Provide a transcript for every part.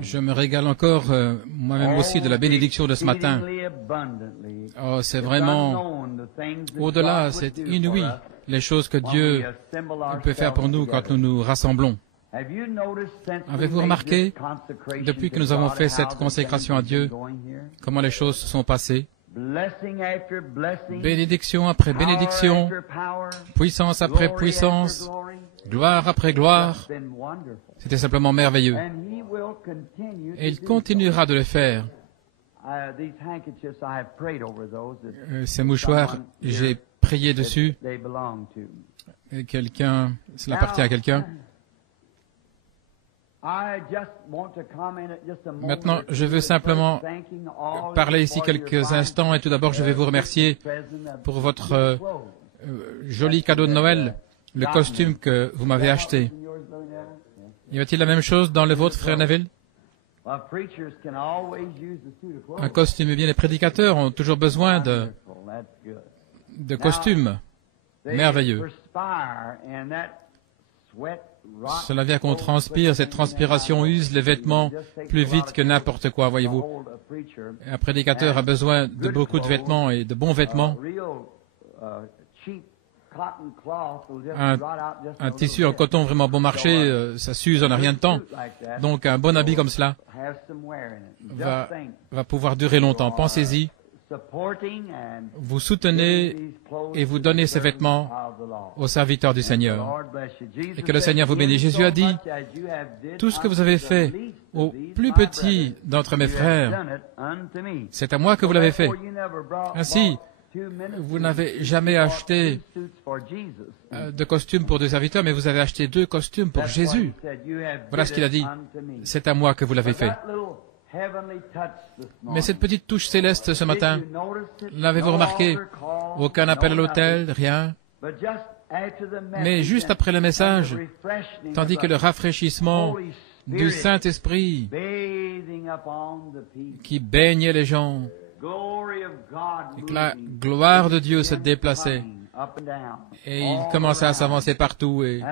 Je me régale encore moi-même aussi de la bénédiction de ce matin. Oh, c'est vraiment au-delà, c'est inouï, les choses que Dieu peut faire pour nous quand nous nous rassemblons. Avez-vous remarqué, depuis que nous avons fait cette consécration à Dieu, comment les choses se sont passées? Bénédiction après bénédiction, puissance après puissance, gloire après gloire. C'était simplement merveilleux. Et il continuera de le faire. Ces mouchoirs, j'ai prié dessus. Quelqu'un, cela appartient à quelqu'un. Maintenant, je veux simplement parler ici quelques instants et tout d'abord, je vais vous remercier pour votre joli cadeau de Noël, le costume que vous m'avez acheté. Y a-t-il la même chose dans le vôtre, frère Neville? Un costume, eh bien, les prédicateurs ont toujours besoin de costumes merveilleux. Cela vient qu'on transpire, cette transpiration use les vêtements plus vite que n'importe quoi, voyez-vous. Un prédicateur a besoin de beaucoup de vêtements et de bons vêtements. Un tissu en coton vraiment bon marché, ça s'use en un rien de temps. Donc un bon habit comme cela va pouvoir durer longtemps. Pensez-y. Vous soutenez et vous donnez ces vêtements aux serviteurs du Seigneur. Et que le Seigneur vous bénisse. Jésus a dit, tout ce que vous avez fait au plus petit d'entre mes frères, c'est à moi que vous l'avez fait. Ainsi, vous n'avez jamais acheté de costume pour deux serviteurs, mais vous avez acheté 2 costumes pour Jésus. Voilà ce qu'il a dit. C'est à moi que vous l'avez fait. Mais cette petite touche céleste ce matin, l'avez-vous remarqué? Aucun appel à l'autel, rien. Mais juste après le message, tandis que le rafraîchissement du Saint-Esprit qui baignait les gens, et que la gloire de Dieu se déplaçait, et il commençait à s'avancer partout, et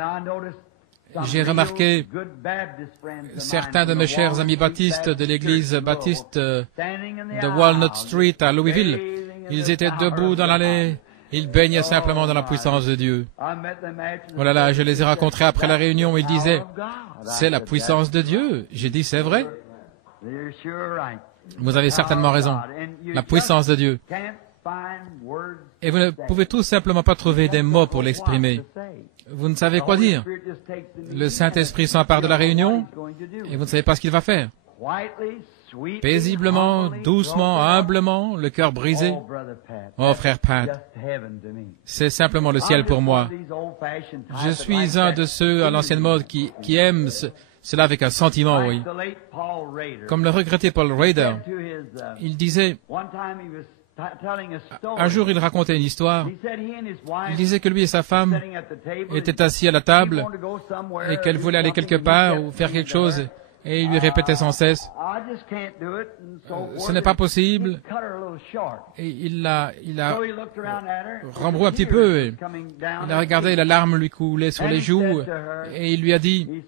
j'ai remarqué certains de mes chers amis baptistes de l'église baptiste de Walnut Street à Louisville. Ils étaient debout dans l'allée. Ils baignaient simplement dans la puissance de Dieu. Oh là là, je les ai rencontrés après la réunion. Ils disaient, c'est la puissance de Dieu. J'ai dit, c'est vrai. Vous avez certainement raison. La puissance de Dieu. Et vous ne pouvez tout simplement pas trouver des mots pour l'exprimer. Vous ne savez quoi dire. Le Saint-Esprit s'empare de la réunion et vous ne savez pas ce qu'il va faire. Paisiblement, doucement, humblement, le cœur brisé. Oh, frère Pat, c'est simplement le ciel pour moi. Je suis un de ceux à l'ancienne mode qui aiment cela avec un sentiment, oui. Comme le regretté Paul Rader, il disait... Un jour, il racontait une histoire. Il disait que lui et sa femme étaient assis à la table et qu'elle voulait aller quelque part ou faire quelque chose. Et il lui répétait sans cesse, ce n'est pas possible. Et il l'a rembrou un petit peu. Et il a regardé, la larme lui coulait sur les joues. Et il lui a dit, il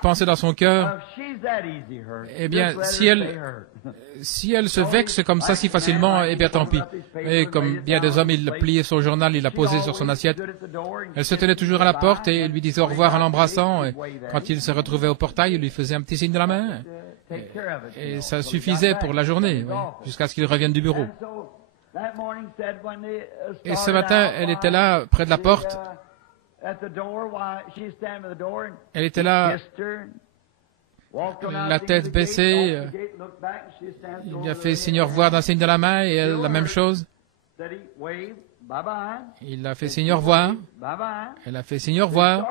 pensait dans son cœur, eh bien, si elle se vexe comme ça si facilement, eh bien tant pis. Et comme bien des hommes, il pliait son journal, il l'a posé sur son assiette. Elle se tenait toujours à la porte et lui disait au revoir en l'embrassant. Et quand il se retrouvait au portail, il lui faisait un petit signe de la main. Et ça suffisait pour la journée, oui, jusqu'à ce qu'il revienne du bureau. Et ce matin, elle était là, près de la porte. Elle était là, la tête baissée. Il lui a fait signe au revoir d'un signe de la main et elle, la même chose. Il a fait signe au revoir. Elle a fait signe au revoir.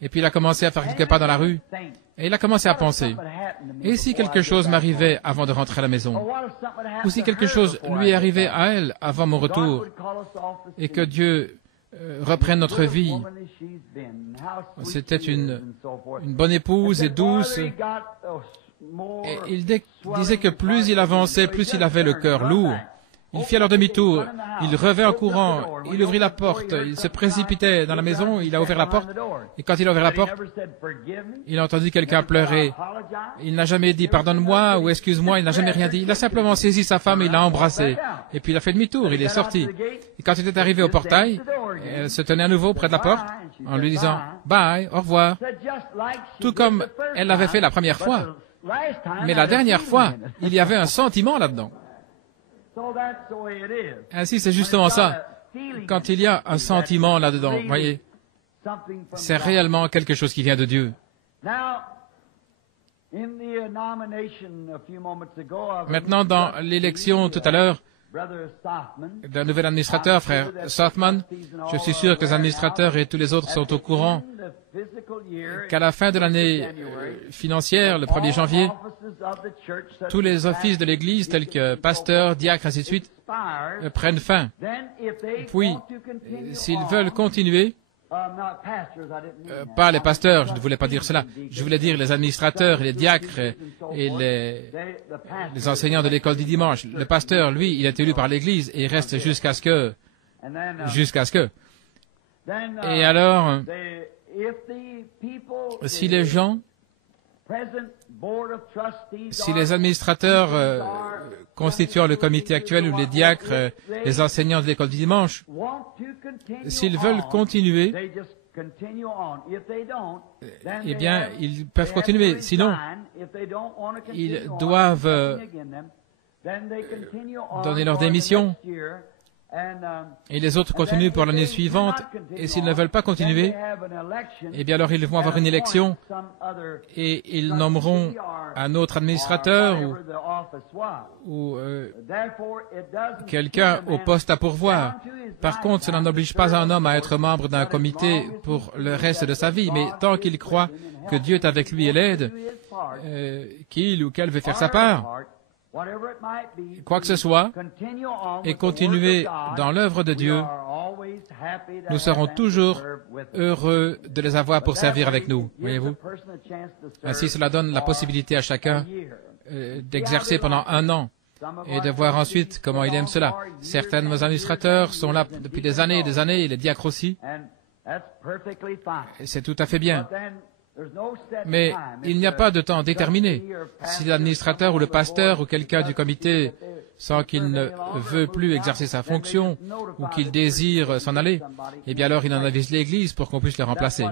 Et puis il a commencé à faire quelques pas dans la rue. Et il a commencé à penser. Et si quelque chose m'arrivait avant de rentrer à la maison? Ou si quelque chose lui arrivait à elle avant mon retour? Et que Dieu reprenne notre vie. C'était une bonne épouse et douce. Et il disait que plus il avançait, plus il avait le cœur lourd. Il fit alors demi-tour. Il revint en courant. Il ouvrit la porte. Il se précipitait dans la maison. Il a ouvert la porte. Et quand il a ouvert la porte, il a entendu quelqu'un pleurer. Il n'a jamais dit « pardonne-moi » ou « excuse-moi ». Il n'a jamais rien dit. Il a simplement saisi sa femme et il l'a embrassée. Et puis il a fait demi-tour. Il est sorti. Et quand il est arrivé au portail, elle se tenait à nouveau près de la porte en lui disant « bye, au revoir ». Tout comme elle l'avait fait la première fois. Mais la dernière fois, il y avait un sentiment là-dedans. Ainsi, c'est justement ça. Quand il y a un sentiment là-dedans, voyez, c'est réellement quelque chose qui vient de Dieu. Maintenant, dans l'élection tout à l'heure d'un nouvel administrateur, frère Sothman, je suis sûr que les administrateurs et tous les autres sont au courant qu'à la fin de l'année financière, le 1er janvier, tous les offices de l'Église, tels que pasteur, diacre, ainsi de suite, prennent fin. Puis, s'ils veulent continuer, pas les pasteurs, je ne voulais pas dire cela, je voulais dire les administrateurs, les diacres et les enseignants de l'école du dimanche. Le pasteur, lui, il est élu par l'Église et il reste jusqu'à ce que. Et alors, si les gens, si les administrateurs constituant le comité actuel ou les diacres, les enseignants de l'école du dimanche, s'ils veulent continuer, eh bien, ils peuvent continuer. Sinon, ils doivent donner leur démission. Et les autres continuent pour l'année suivante. Et s'ils ne veulent pas continuer, eh bien alors ils vont avoir une élection et ils nommeront un autre administrateur ou quelqu'un au poste à pourvoir. Par contre, cela n'oblige pas un homme à être membre d'un comité pour le reste de sa vie, mais tant qu'il croit que Dieu est avec lui et l'aide, qu'il ou qu'elle veut faire sa part, quoi que ce soit, et continuer dans l'œuvre de Dieu, nous serons toujours heureux de les avoir pour servir avec nous, voyez-vous. Ainsi, cela donne la possibilité à chacun d'exercer pendant 1 an et de voir ensuite comment il aime cela. Certains de nos administrateurs sont là depuis des années et les diacres aussi. C'est tout à fait bien. Mais il n'y a pas de temps déterminé. Si l'administrateur ou le pasteur ou quelqu'un du comité sent qu'il ne veut plus exercer sa fonction ou qu'il désire s'en aller, eh bien alors il en avise l'Église pour qu'on puisse le remplacer. Et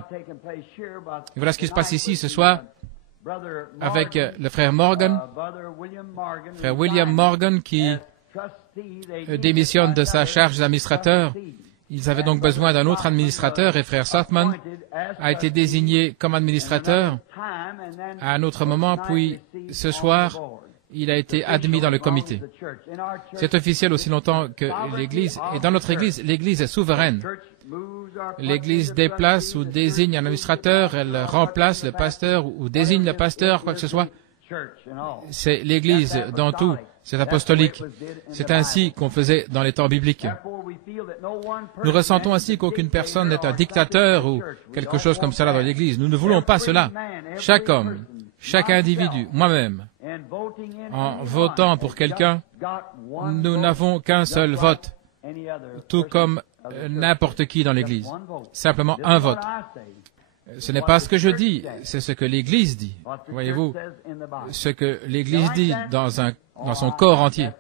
voilà ce qui se passe ici ce soir avec le frère Morgan, frère William Morgan qui démissionne de sa charge d'administrateur. Ils avaient donc besoin d'un autre administrateur et frère Sothman a été désigné comme administrateur à un autre moment, puis ce soir, il a été admis dans le comité. C'est officiel aussi longtemps que l'Église, et dans notre Église, l'Église est souveraine. L'Église déplace ou désigne un administrateur, elle remplace le pasteur ou désigne le pasteur, quoi que ce soit. C'est l'Église dans tout. C'est apostolique. C'est ainsi qu'on faisait dans les temps bibliques. Nous ressentons ainsi qu'aucune personne n'est un dictateur ou quelque chose comme cela dans l'Église. Nous ne voulons pas cela. Chaque homme, chaque individu, moi-même, en votant pour quelqu'un, nous n'avons qu'un seul vote, tout comme n'importe qui dans l'Église. Simplement un vote. Ce n'est pas ce que je dis, c'est ce que l'Église dit. Voyez-vous, ce que l'Église dit dans son corps entier.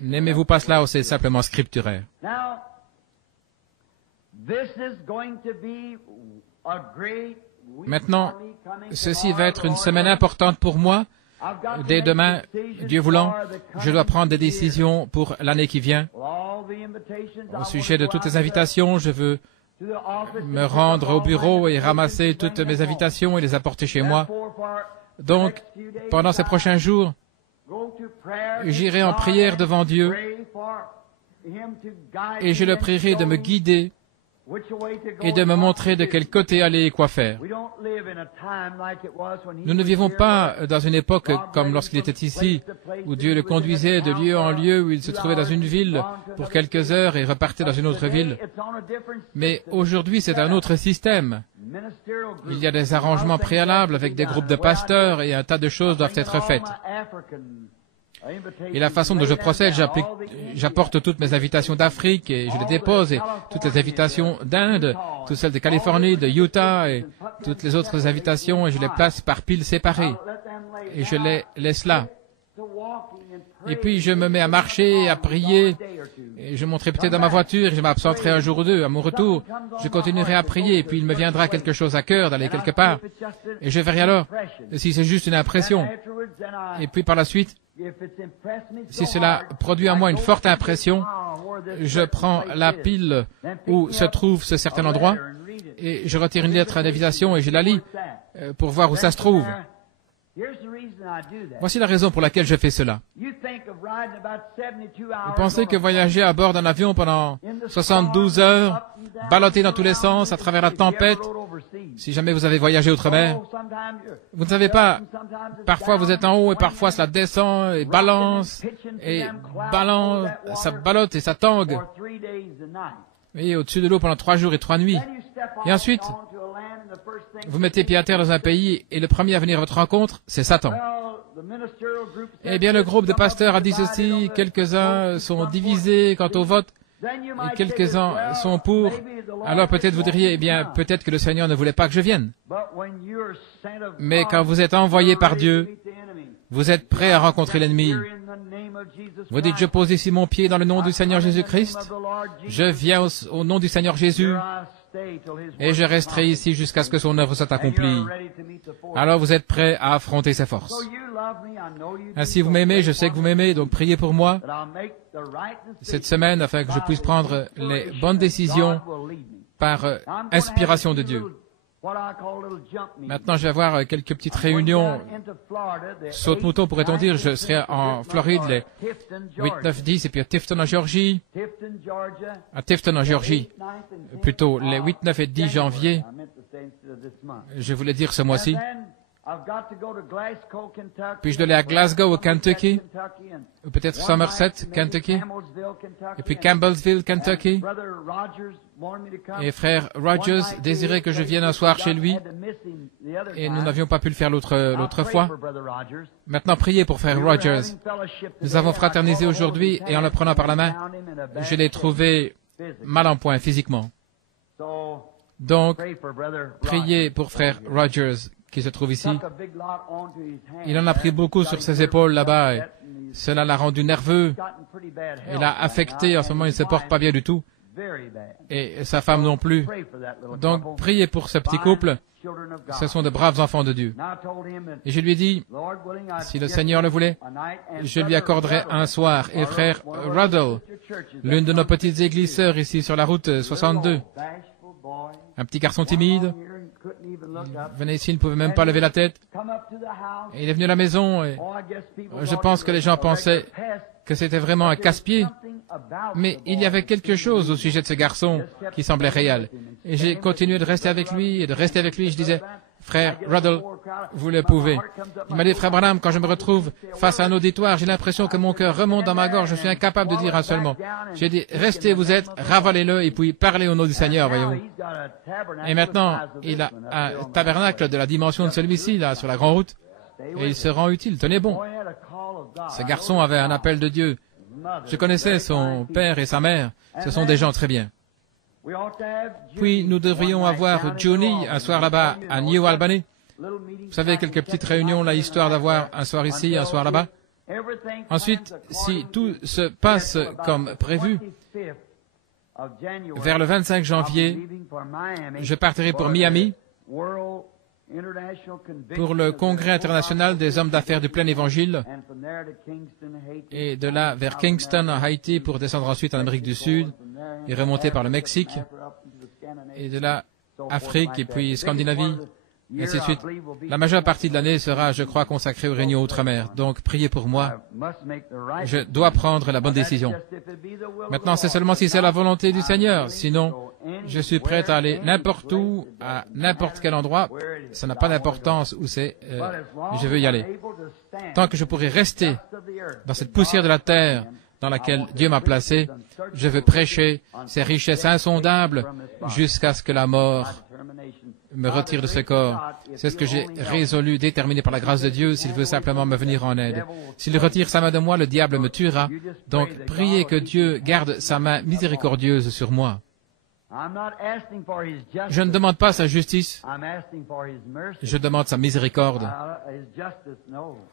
N'aimez-vous pas cela ou c'est simplement scripturaire? Maintenant, ceci va être une semaine importante pour moi. Dès demain, Dieu voulant, je dois prendre des décisions pour l'année qui vient. Au sujet de toutes les invitations, je veux me rendre au bureau et ramasser toutes mes invitations et les apporter chez moi. Donc, pendant ces prochains jours, j'irai en prière devant Dieu et je le prierai de me guider et de me montrer de quel côté aller et quoi faire. Nous ne vivons pas dans une époque comme lorsqu'il était ici, où Dieu le conduisait de lieu en lieu, où il se trouvait dans une ville pour quelques heures et repartait dans une autre ville. Mais aujourd'hui, c'est un autre système. Il y a des arrangements préalables avec des groupes de pasteurs et un tas de choses doivent être faites. Et la façon dont je procède, j'apporte toutes mes invitations d'Afrique et je les dépose, et toutes les invitations d'Inde, toutes celles de Californie, de Utah et toutes les autres invitations, et je les place par piles séparées. Et je les laisse là. Et puis je me mets à marcher, à prier, et je monterai peut-être dans ma voiture, et je m'absenterai un jour ou deux. À mon retour, je continuerai à prier, et puis il me viendra quelque chose à cœur d'aller quelque part, et je verrai alors si c'est juste une impression. Et puis par la suite, si cela produit en moi une forte impression, je prends la pile où se trouve ce certain endroit, et je retire une lettre d'invitation et je la lis pour voir où ça se trouve. Voici la raison pour laquelle je fais cela. Vous pensez que voyager à bord d'un avion pendant 72 heures, ballotté dans tous les sens, à travers la tempête, si jamais vous avez voyagé outre-mer, vous ne savez pas, parfois vous êtes en haut et parfois cela descend et balance, ça ballotte et ça tangue. Et au-dessus de l'eau pendant 3 jours et 3 nuits. Et ensuite, vous mettez pied à terre dans un pays et le premier à venir à votre rencontre, c'est Satan. Eh bien, le groupe de pasteurs a dit ceci, quelques-uns sont divisés quant au vote et quelques-uns sont pour. Alors peut-être vous diriez, eh bien, peut-être que le Seigneur ne voulait pas que je vienne. Mais quand vous êtes envoyé par Dieu, vous êtes prêt à rencontrer l'ennemi. Vous dites, je pose ici mon pied dans le nom du Seigneur Jésus-Christ. Je viens au nom du Seigneur Jésus. Et je resterai ici jusqu'à ce que son œuvre soit accomplie. Alors vous êtes prêt à affronter ses forces. Ainsi vous m'aimez, je sais que vous m'aimez, donc priez pour moi cette semaine afin que je puisse prendre les bonnes décisions par inspiration de Dieu. Maintenant, je vais avoir quelques petites réunions. Saute-mouton, pourrait-on dire. Je serai en Floride les 8, 9, 10, et puis à Tifton en Géorgie. À Tifton en Géorgie. Plutôt les 8, 9 et 10 janvier. Je voulais dire ce mois-ci. Puis je dois aller à Glasgow, au Kentucky, ou peut-être Somerset, Kentucky, et puis Campbellsville, Kentucky. Et frère Rogers désirait que je vienne un soir chez lui, et nous n'avions pas pu le faire l'autre fois. Maintenant, priez pour frère Rogers. Nous avons fraternisé aujourd'hui, et en le prenant par la main, je l'ai trouvé mal en point physiquement. Donc, priez pour frère Rogers, qui se trouve ici. Il en a pris beaucoup sur ses épaules là-bas, et cela l'a rendu nerveux. Il a affecté, en ce moment il ne se porte pas bien du tout. Et sa femme non plus. Donc, priez pour ce petit couple. Ce sont de braves enfants de Dieu. Et je lui ai dit, si le Seigneur le voulait, je lui accorderai un soir. Et frère Ruddle, l'une de nos petites églises sœurs ici sur la route 62, un petit garçon timide, il venait ici, il ne pouvait même pas lever la tête. Et il est venu à la maison et je pense que les gens pensaient que c'était vraiment un casse-pied. Mais il y avait quelque chose au sujet de ce garçon qui semblait réel. Et j'ai continué de rester avec lui et de rester avec lui. Je disais, frère Ruddle, vous le pouvez. Il m'a dit, frère Branham, quand je me retrouve face à un auditoire, j'ai l'impression que mon cœur remonte dans ma gorge. Je suis incapable de dire un seul mot. J'ai dit, restez, vous êtes, ravalez-le et puis parlez au nom du Seigneur, voyez-vous. Et maintenant, il a un tabernacle de la dimension de celui-ci, là, sur la grande route. Et il se rend utile. Tenez bon. Ce garçon avait un appel de Dieu. Je connaissais son père et sa mère. Ce sont des gens très bien. Puis, nous devrions avoir Juni un soir là-bas à New Albany. Vous savez, quelques petites réunions là, histoire d'avoir un soir ici, un soir là-bas. Ensuite, si tout se passe comme prévu, vers le 25 janvier, je partirai pour Miami pour le Congrès international des hommes d'affaires du plein évangile et de là vers Kingston, en Haïti, pour descendre ensuite en Amérique du Sud et remonter par le Mexique et de là Afrique et puis Scandinavie, et ainsi de suite. La majeure partie de l'année sera, je crois, consacrée aux réunions outre-mer. Donc, priez pour moi. Je dois prendre la bonne décision. Maintenant, c'est seulement si c'est la volonté du Seigneur. Sinon, je suis prêt à aller n'importe où, à n'importe quel endroit. Ça n'a pas d'importance où c'est. Je veux y aller. Tant que je pourrai rester dans cette poussière de la terre dans laquelle Dieu m'a placé, je veux prêcher ces richesses insondables jusqu'à ce que la mort me retire de ce corps. C'est ce que j'ai résolu, déterminé par la grâce de Dieu, s'il veut simplement me venir en aide. S'il retire sa main de moi, le diable me tuera. Donc, priez que Dieu garde sa main miséricordieuse sur moi. Je ne demande pas sa justice, je demande sa miséricorde.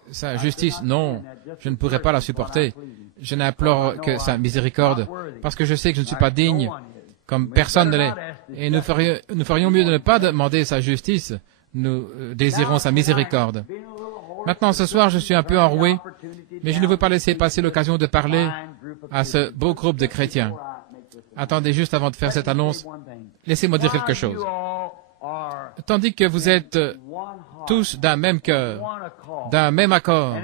Sa justice, non, je ne pourrais pas la supporter. Je n'implore que sa miséricorde, parce que je sais que je ne suis pas digne, comme personne ne l'est. Et nous ferions mieux de ne pas demander sa justice, nous désirons sa miséricorde. Maintenant, ce soir, je suis un peu enroué, mais je ne veux pas laisser passer l'occasion de parler à ce beau groupe de chrétiens. Attendez juste avant de faire cette annonce, laissez-moi dire quelque chose. Tandis que vous êtes tous d'un même cœur, d'un même accord,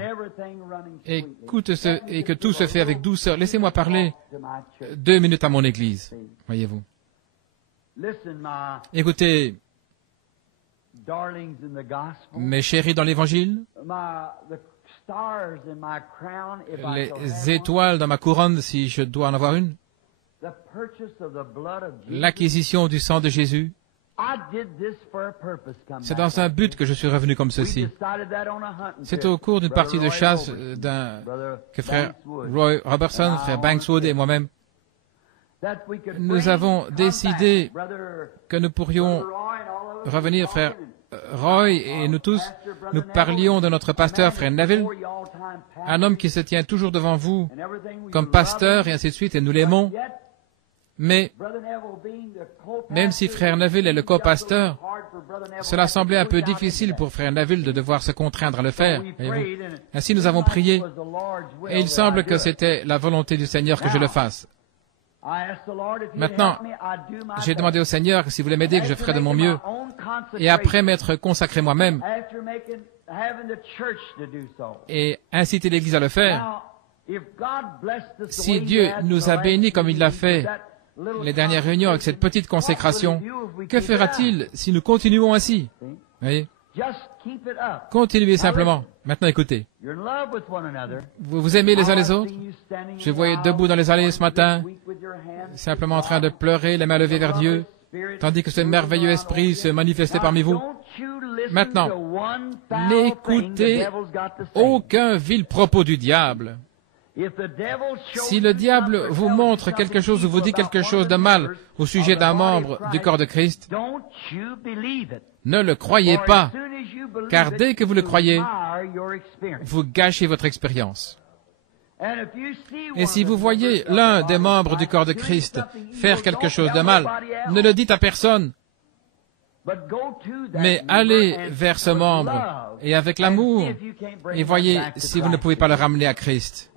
et que tout se fait avec douceur, laissez-moi parler 2 minutes à mon Église, voyez-vous. Écoutez, mes chéris dans l'Évangile, les étoiles dans ma couronne, si je dois en avoir une, l'acquisition du sang de Jésus, c'est dans un but que je suis revenu comme ceci. C'est au cours d'une partie de chasse que frère Roy Robertson, frère Bankswood et moi-même, nous avons décidé que nous pourrions revenir, frère Roy et nous tous, nous parlions de notre pasteur, frère Neville, un homme qui se tient toujours devant vous comme pasteur et ainsi de suite, et nous l'aimons. Mais, même si frère Neville est le co-pasteur, cela semblait un peu difficile pour frère Neville de devoir se contraindre à le faire. Ainsi nous avons prié, et il semble que c'était la volonté du Seigneur que je le fasse. Maintenant, j'ai demandé au Seigneur que s'il voulait m'aider, que je ferais de mon mieux, et après m'être consacré moi-même, et inciter l'Église à le faire. Si Dieu nous a bénis comme il l'a fait les dernières réunions avec cette petite consécration, que fera-t-il si nous continuons ainsi? Voyez? Continuez simplement. Maintenant, écoutez. Vous vous aimez les uns les autres? Je voyais debout dans les allées ce matin, simplement en train de pleurer, les mains levées vers Dieu, tandis que ce merveilleux esprit se manifestait parmi vous. Maintenant, n'écoutez aucun vil propos du diable. Si le diable vous montre quelque chose ou vous dit quelque chose de mal au sujet d'un membre du corps de Christ, ne le croyez pas, car dès que vous le croyez, vous gâchez votre expérience. Et si vous voyez l'un des membres du corps de Christ faire quelque chose de mal, ne le dites à personne, mais allez vers ce membre et avec l'amour et voyez si vous ne pouvez pas le ramener à Christ.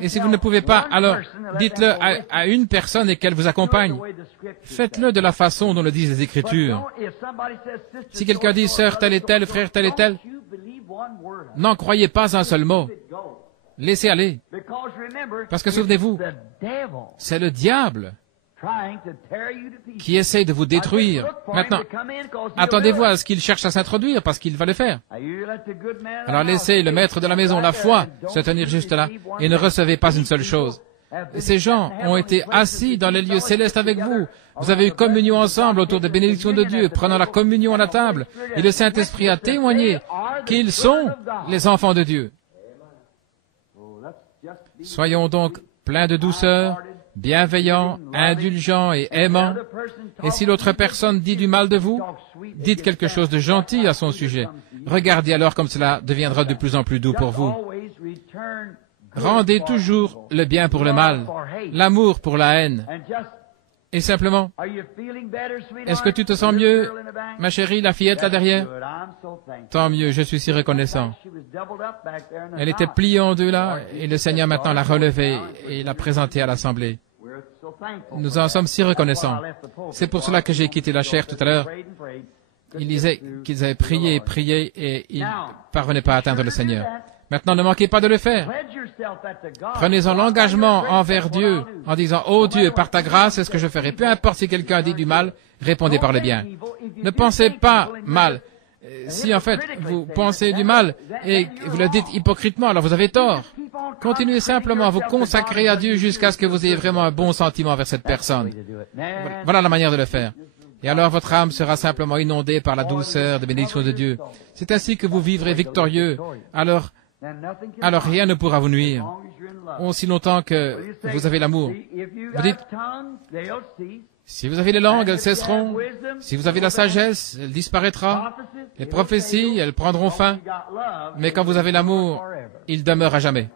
Et si vous ne pouvez pas, alors dites-le à une personne et qu'elle vous accompagne. Faites-le de la façon dont le disent les Écritures. Si quelqu'un dit sœur telle et telle, frère tel et tel, n'en croyez pas un seul mot. Laissez aller. Parce que souvenez-vous, c'est le diable qui essaie de vous détruire. Maintenant, attendez-vous à ce qu'il cherche à s'introduire, parce qu'il va le faire. Alors laissez le maître de la maison, la foi, se tenir juste là, et ne recevez pas une seule chose. Et ces gens ont été assis dans les lieux célestes avec vous. Vous avez eu communion ensemble autour des bénédictions de Dieu, prenant la communion à la table, et le Saint-Esprit a témoigné qu'ils sont les enfants de Dieu. Soyons donc pleins de douceur, bienveillants, indulgents et aimants. Et si l'autre personne dit du mal de vous, dites quelque chose de gentil à son sujet. Regardez alors comme cela deviendra de plus en plus doux pour vous. Rendez toujours le bien pour le mal, l'amour pour la haine. Et simplement, est-ce que tu te sens mieux, ma chérie, la fillette là derrière? Tant mieux, je suis si reconnaissant. Elle était pliée en deux là, et le Seigneur maintenant l'a relevée et l'a présentée à l'Assemblée. Nous en sommes si reconnaissants. C'est pour cela que j'ai quitté la chaire tout à l'heure. Ils disaient qu'ils avaient prié et prié, et ils ne parvenaient pas à atteindre le Seigneur. Maintenant, ne manquez pas de le faire. Prenez-en l'engagement envers Dieu en disant « Oh Dieu, par ta grâce, c'est ce que je ferai. » Peu importe si quelqu'un dit du mal, répondez par le bien. Ne pensez pas mal. Si en fait vous pensez du mal et vous le dites hypocritement, alors vous avez tort. Continuez simplement à vous consacrer à Dieu jusqu'à ce que vous ayez vraiment un bon sentiment envers cette personne. Voilà la manière de le faire. Et alors votre âme sera simplement inondée par la douceur des bénédictions de Dieu. C'est ainsi que vous vivrez victorieux. Alors rien ne pourra vous nuire. Aussi longtemps que vous avez l'amour. Vous dites, si vous avez les langues, elles cesseront. Si vous avez la sagesse, elle disparaîtra. Les prophéties, elles prendront fin. Mais quand vous avez l'amour, il demeure à jamais.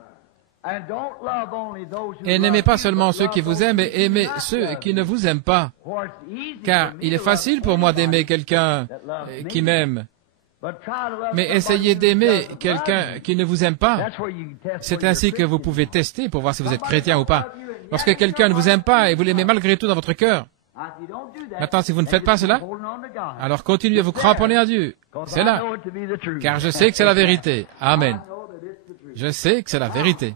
Et n'aimez pas seulement ceux qui vous aiment, mais aimez ceux qui ne vous aiment pas. Car il est facile pour moi d'aimer quelqu'un qui m'aime. Mais essayez d'aimer quelqu'un qui ne vous aime pas. C'est ainsi que vous pouvez tester pour voir si vous êtes chrétien ou pas. Lorsque quelqu'un ne vous aime pas et vous l'aimez malgré tout dans votre cœur. Maintenant, si vous ne faites pas cela, alors continuez à vous cramponner à Dieu. C'est là. Car je sais que c'est la vérité. Amen. Je sais que c'est la vérité.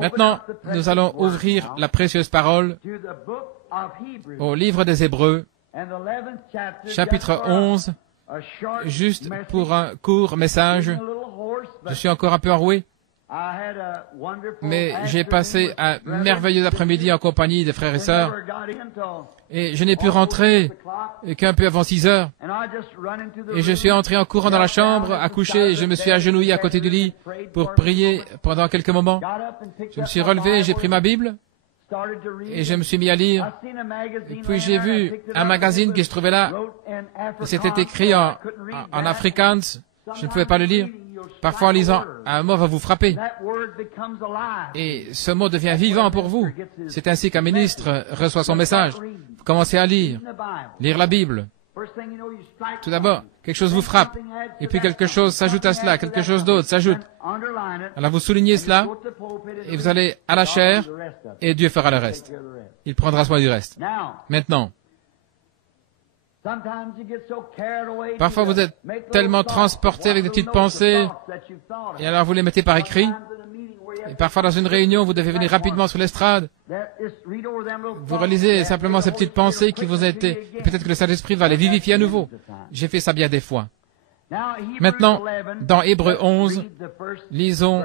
Maintenant, nous allons ouvrir la précieuse parole au livre des Hébreux, chapitre 11, juste pour un court message. Je suis encore un peu enroué, mais j'ai passé un merveilleux après-midi en compagnie des frères et sœurs, et je n'ai pu rentrer qu'un peu avant 6 heures. Et je suis entré en courant dans la chambre, à coucher, et je me suis agenouillé à côté du lit pour prier pendant quelques moments. Je me suis relevé, j'ai pris ma Bible, et je me suis mis à lire. Et puis j'ai vu un magazine qui se trouvait là. C'était écrit en afrikaans. Je ne pouvais pas le lire. Parfois en lisant, un mot va vous frapper. Et ce mot devient vivant pour vous. C'est ainsi qu'un ministre reçoit son message. Vous commencez à lire la Bible. Tout d'abord, quelque chose vous frappe. Et puis quelque chose s'ajoute à cela, quelque chose d'autre s'ajoute. Alors vous soulignez cela, et vous allez à la chair, et Dieu fera le reste. Il prendra soin du reste. Maintenant, parfois vous êtes tellement transporté avec des petites pensées, et alors vous les mettez par écrit. Et parfois dans une réunion, vous devez venir rapidement sur l'estrade. Vous relisez simplement ces petites pensées qui vous ont été... Et peut-être que le Saint-Esprit va les vivifier à nouveau. J'ai fait ça bien des fois. Maintenant, dans Hébreux 11, lisons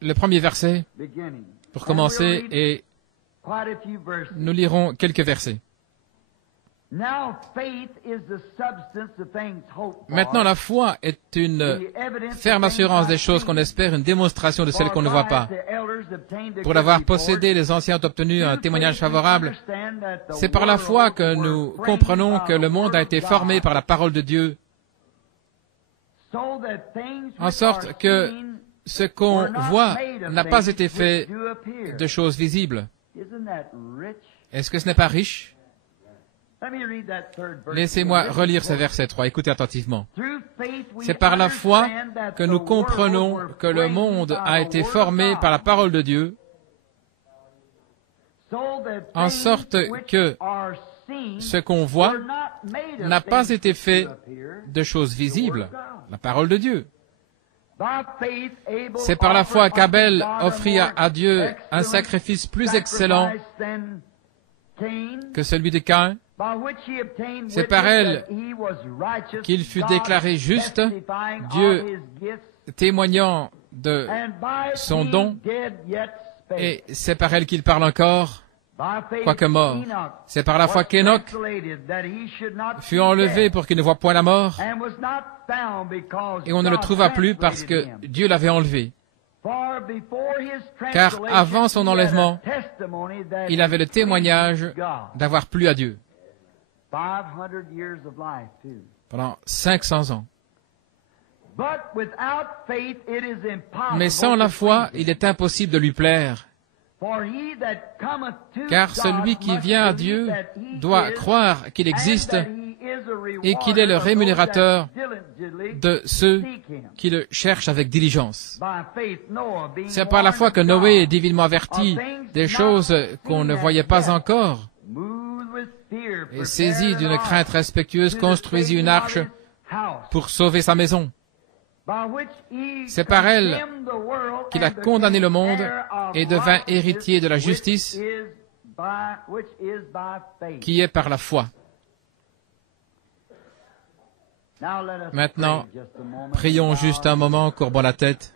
le premier verset pour commencer, et nous lirons quelques versets. Maintenant, la foi est une ferme assurance des choses qu'on espère, une démonstration de celles qu'on ne voit pas. Pour l'avoir possédé, les anciens ont obtenu un témoignage favorable. C'est par la foi que nous comprenons que le monde a été formé par la parole de Dieu, en sorte que ce qu'on voit n'a pas été fait de choses visibles. Est-ce que ce n'est pas riche? Laissez-moi relire ce verset 3. Écoutez attentivement. C'est par la foi que nous comprenons que le monde a été formé par la parole de Dieu, en sorte que ce qu'on voit n'a pas été fait de choses visibles, la parole de Dieu. C'est par la foi qu'Abel offrit à Dieu un sacrifice plus excellent que celui de Caïn. C'est par elle qu'il fut déclaré juste, Dieu témoignant de son don, et c'est par elle qu'il parle encore, quoique mort. C'est par la foi qu'Enoch fut enlevé pour qu'il ne voie point la mort, et on ne le trouva plus parce que Dieu l'avait enlevé. Car avant son enlèvement, il avait le témoignage d'avoir plu à Dieu. Pendant 500 ans. Mais sans la foi, il est impossible de lui plaire. Car celui qui vient à Dieu doit croire qu'il existe et qu'il est le rémunérateur de ceux qui le cherchent avec diligence. C'est par la foi que Noé est divinement averti des choses qu'on ne voyait pas encore, et saisi d'une crainte respectueuse, construisit une arche pour sauver sa maison. C'est par elle qu'il a condamné le monde et devint héritier de la justice qui est par la foi. Maintenant, prions juste un moment, courbons la tête.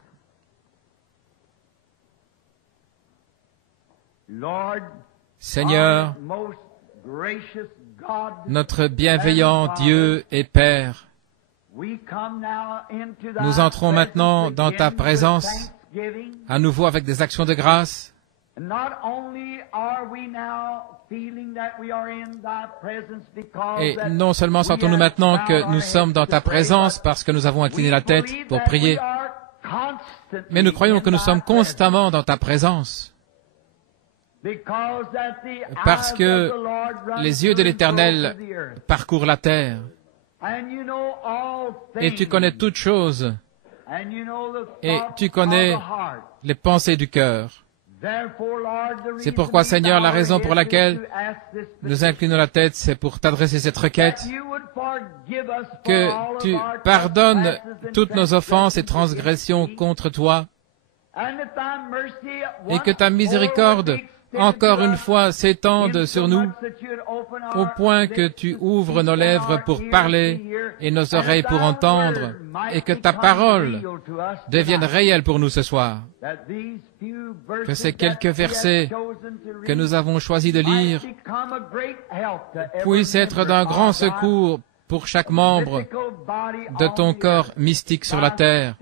Seigneur, notre bienveillant Dieu et Père. Nous entrons maintenant dans ta présence, à nouveau avec des actions de grâce. Et non seulement sentons-nous maintenant que nous sommes dans ta présence parce que nous avons incliné la tête pour prier, mais nous croyons que nous sommes constamment dans ta présence. Parce que les yeux de l'Éternel parcourent la terre. Et tu connais toutes choses. Et tu connais les pensées du cœur. C'est pourquoi, Seigneur, la raison pour laquelle nous inclinons la tête, c'est pour t'adresser cette requête, que tu pardonnes toutes nos offenses et transgressions contre toi, et que ta miséricorde, encore une fois, s'étende sur nous, au point que tu ouvres nos lèvres pour parler et nos oreilles pour entendre, et que ta parole devienne réelle pour nous ce soir. Que ces quelques versets que nous avons choisi de lire puissent être d'un grand secours pour chaque membre de ton corps mystique sur la terre,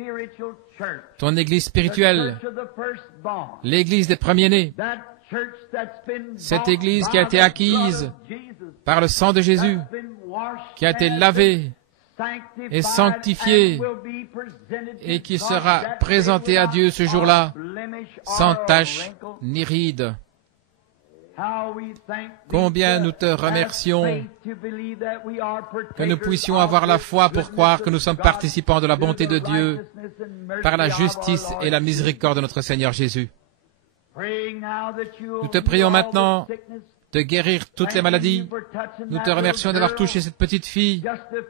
ton Église spirituelle, l'Église des premiers-nés, cette Église qui a été acquise par le sang de Jésus, qui a été lavée et sanctifiée et qui sera présentée à Dieu ce jour-là, sans tache ni ride. Combien nous te remercions que nous puissions avoir la foi pour croire que nous sommes participants de la bonté de Dieu par la justice et la miséricorde de notre Seigneur Jésus. Nous te prions maintenant de guérir toutes les maladies. Nous te remercions d'avoir touché cette petite fille.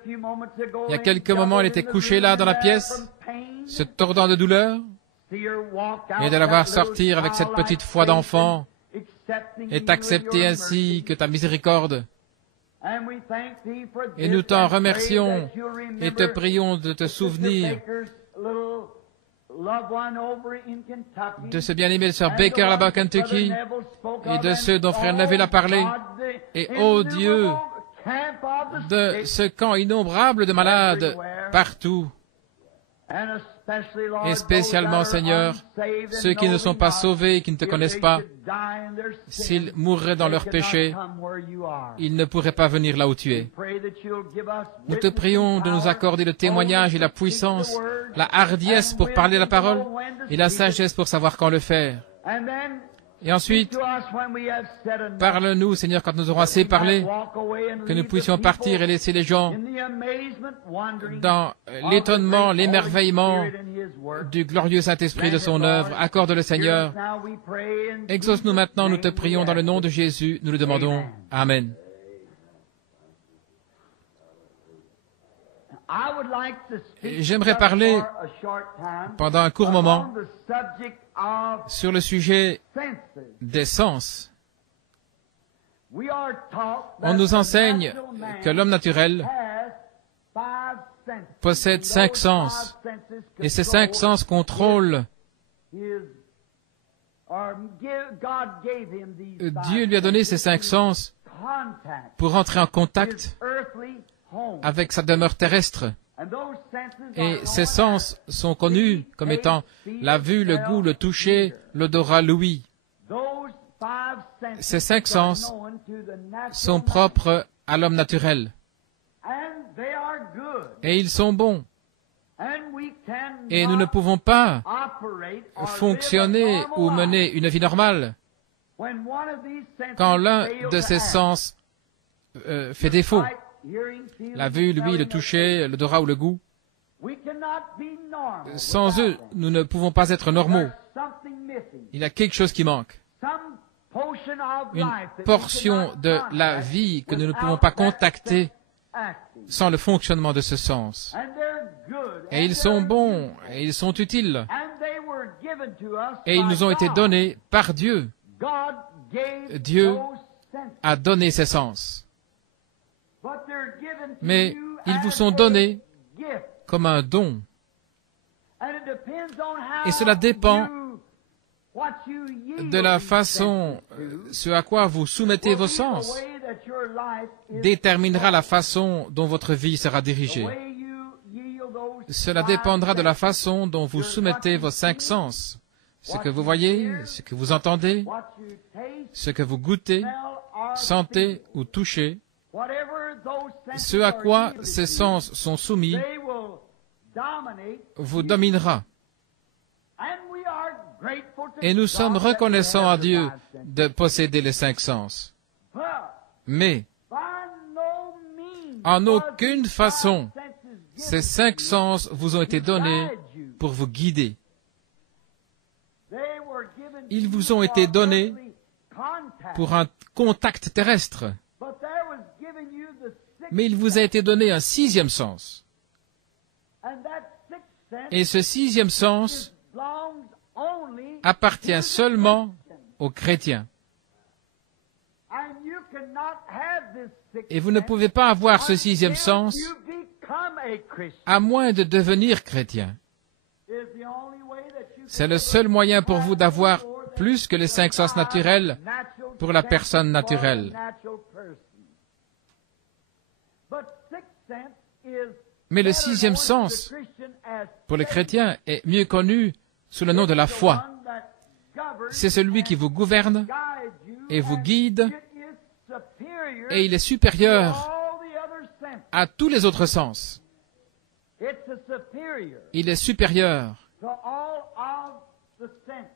Il y a quelques moments, elle était couchée là dans la pièce, se tordant de douleur, et de la voir sortir avec cette petite foi d'enfant et t'accepter ainsi que ta miséricorde. Et nous t'en remercions et te prions de te souvenir de ce bien-aimé de Sœur Baker là-bas au Kentucky et de ceux dont Frère Neville a parlé. Et ô Dieu, de ce camp innombrable de malades partout. Et spécialement, Seigneur, ceux qui ne sont pas sauvés et qui ne te connaissent pas, s'ils mourraient dans leurs péchés, ils ne pourraient pas venir là où tu es. Nous te prions de nous accorder le témoignage et la puissance, la hardiesse pour parler la parole et la sagesse pour savoir quand le faire. Et ensuite, parle-nous, Seigneur, quand nous aurons assez parlé, que nous puissions partir et laisser les gens dans l'étonnement, l'émerveillement du glorieux Saint-Esprit de son œuvre. Accorde-le, Seigneur. Exauce-nous maintenant, nous te prions dans le nom de Jésus, nous le demandons. Amen. J'aimerais parler pendant un court moment sur le sujet des sens. On nous enseigne que l'homme naturel possède 5 sens, et ces 5 sens contrôlent. Dieu lui a donné ces 5 sens pour entrer en contact avec sa demeure terrestre. Et ces sens sont connus comme étant la vue, le goût, le toucher, l'odorat, l'ouïe. Ces 5 sens sont propres à l'homme naturel. Et ils sont bons. Et nous ne pouvons pas fonctionner ou mener une vie normale quand l'un de ces sens fait défaut. La vue, l'ouïe, le toucher, l'odorat ou le goût. Sans eux, nous ne pouvons pas être normaux. Il y a quelque chose qui manque. Une portion de la vie que nous ne pouvons pas contacter sans le fonctionnement de ce sens. Et ils sont bons, et ils sont utiles. Et ils nous ont été donnés par Dieu. Dieu a donné ces sens. Mais ils vous sont donnés comme un don. Et cela dépend de la façon ce à quoi vous soumettez vos sens, déterminera la façon dont votre vie sera dirigée. Cela dépendra de la façon dont vous soumettez vos 5 sens. Ce que vous voyez, ce que vous entendez, ce que vous goûtez, sentez ou touchez, ce à quoi ces sens sont soumis, vous dominera. Et nous sommes reconnaissants à Dieu de posséder les 5 sens. Mais, en aucune façon, ces 5 sens vous ont été donnés pour vous guider. Ils vous ont été donnés pour un contact terrestre. Mais il vous a été donné un 6e sens. Et ce 6e sens appartient seulement aux chrétiens. Et vous ne pouvez pas avoir ce 6e sens à moins de devenir chrétien. C'est le seul moyen pour vous d'avoir plus que les 5 sens naturels pour la personne naturelle. Mais le 6e sens, pour les chrétiens, est mieux connu sous le nom de la foi. C'est celui qui vous gouverne et vous guide, et il est supérieur à tous les autres sens. Il est supérieur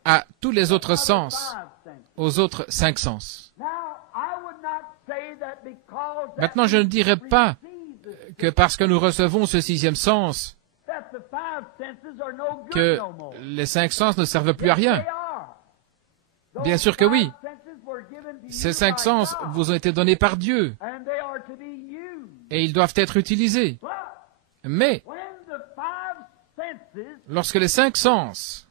à tous les autres sens, aux autres 5 sens. Maintenant, je ne dirais pas que parce que nous recevons ce 6e sens, que les 5 sens ne servent plus à rien. Bien sûr que oui. Ces 5 sens vous ont été donnés par Dieu, et ils doivent être utilisés. Mais, lorsque les 5 sens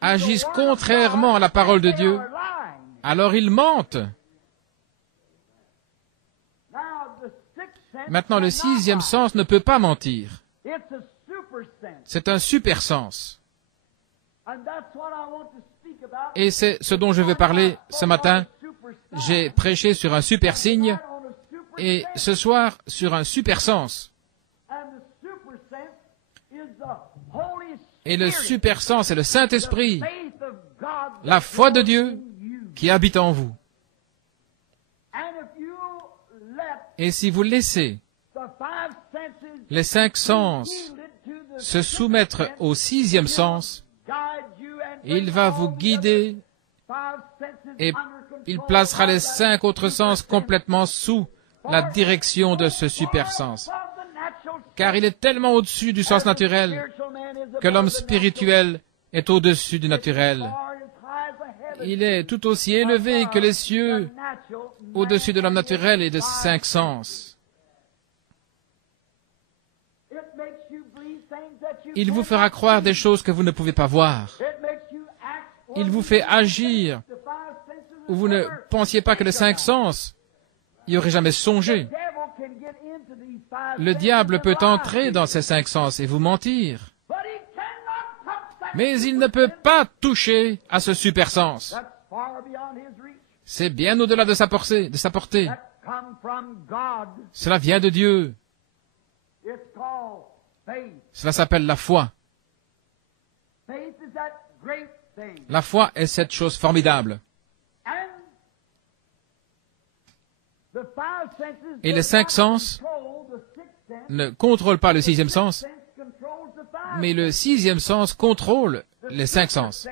agissent contrairement à la parole de Dieu, alors ils mentent. Maintenant, le 6e sens ne peut pas mentir. C'est un super sens. Et c'est ce dont je veux parler ce matin. J'ai prêché sur un super signe, et ce soir sur un super sens. Et le super sens est le Saint-Esprit, la foi de Dieu qui habite en vous. Et si vous laissez les 5 sens se soumettre au 6e sens, il va vous guider et il placera les 5 autres sens complètement sous la direction de ce super sens. Car il est tellement au-dessus du sens naturel que l'homme spirituel est au-dessus du naturel. Il est tout aussi élevé que les cieux au-dessus de l'homme naturel et de ses 5 sens. Il vous fera croire des choses que vous ne pouvez pas voir. Il vous fait agir où vous ne pensiez pas que les 5 sens y auraient jamais songé. Le diable peut entrer dans ces 5 sens et vous mentir. Mais il ne peut pas toucher à ce super sens. C'est bien au-delà de sa portée. Cela vient de Dieu. Cela s'appelle la foi. La foi est cette chose formidable. Et les 5 sens ne contrôlent pas le 6e sens, mais le 6e sens contrôle les 5 sens.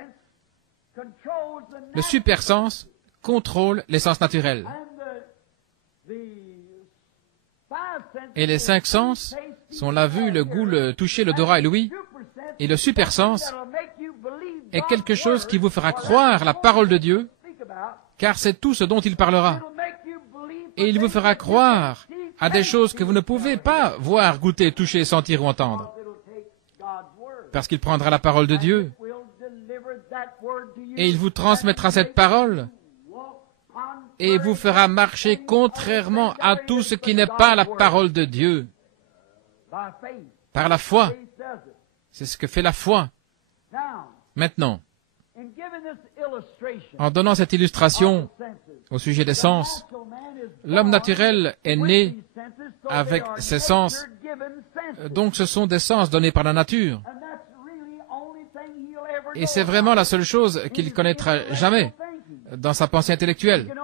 Le super sens contrôle les sens naturels. Et les 5 sens sont la vue, le goût, le toucher, l'odorat et l'ouïe. Et le super sens est quelque chose qui vous fera croire la parole de Dieu, car c'est tout ce dont il parlera. Et il vous fera croire à des choses que vous ne pouvez pas voir, goûter, toucher, sentir ou entendre. Parce qu'il prendra la parole de Dieu et il vous transmettra cette parole et vous fera marcher contrairement à tout ce qui n'est pas la parole de Dieu. Par la foi. C'est ce que fait la foi. Maintenant, en donnant cette illustration au sujet des sens. L'homme naturel est né avec ses sens, donc ce sont des sens donnés par la nature. Et c'est vraiment la seule chose qu'il connaîtra jamais dans sa pensée intellectuelle.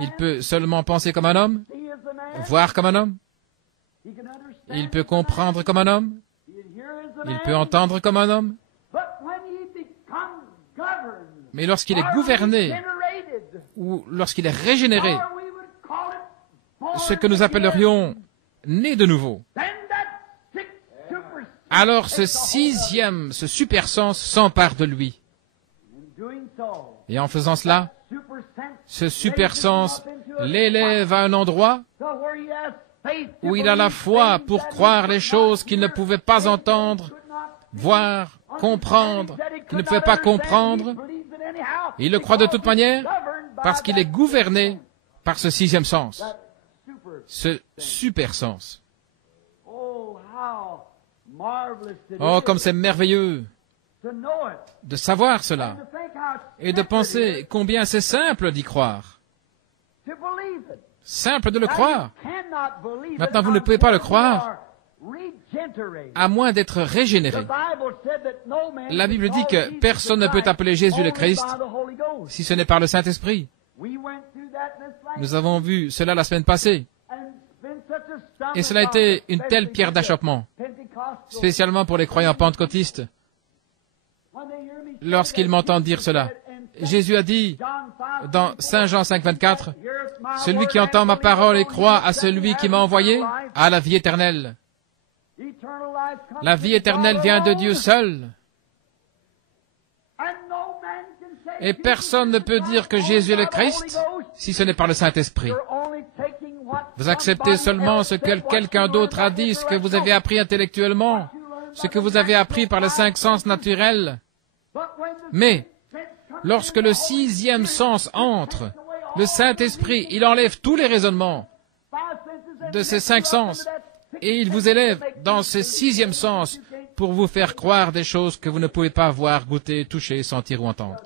Il peut seulement penser comme un homme, voir comme un homme, il peut comprendre comme un homme, il peut entendre comme un homme, mais lorsqu'il est gouverné ou lorsqu'il est régénéré, ce que nous appellerions né de nouveau, alors ce sixième, ce super sens s'empare de lui. Et en faisant cela, ce super sens l'élève à un endroit où il a la foi pour croire les choses qu'il ne pouvait pas entendre, voir, comprendre, qu'il ne pouvait pas comprendre. Il le croit de toute manière parce qu'il est gouverné par ce sixième sens, ce super sens. Oh, comme c'est merveilleux de savoir cela et de penser combien c'est simple d'y croire. Simple de le croire. Maintenant, vous ne pouvez pas le croire à moins d'être régénéré. La Bible dit que personne ne peut appeler Jésus le Christ si ce n'est par le Saint-Esprit. Nous avons vu cela la semaine passée. Et cela a été une telle pierre d'achoppement, spécialement pour les croyants pentecôtistes. Lorsqu'ils m'entendent dire cela, Jésus a dit dans Saint Jean 5, 24, « Celui qui entend ma parole et croit à celui qui m'a envoyé a la vie éternelle. » La vie éternelle vient de Dieu seul. Et personne ne peut dire que Jésus est le Christ si ce n'est par le Saint-Esprit. Vous acceptez seulement ce que quelqu'un d'autre a dit, ce que vous avez appris intellectuellement, ce que vous avez appris par les 5 sens naturels. Mais, lorsque le sixième sens entre, le Saint-Esprit, il enlève tous les raisonnements de ces 5 sens et il vous élève dans ce sixième sens pour vous faire croire des choses que vous ne pouvez pas voir, goûter, toucher, sentir ou entendre.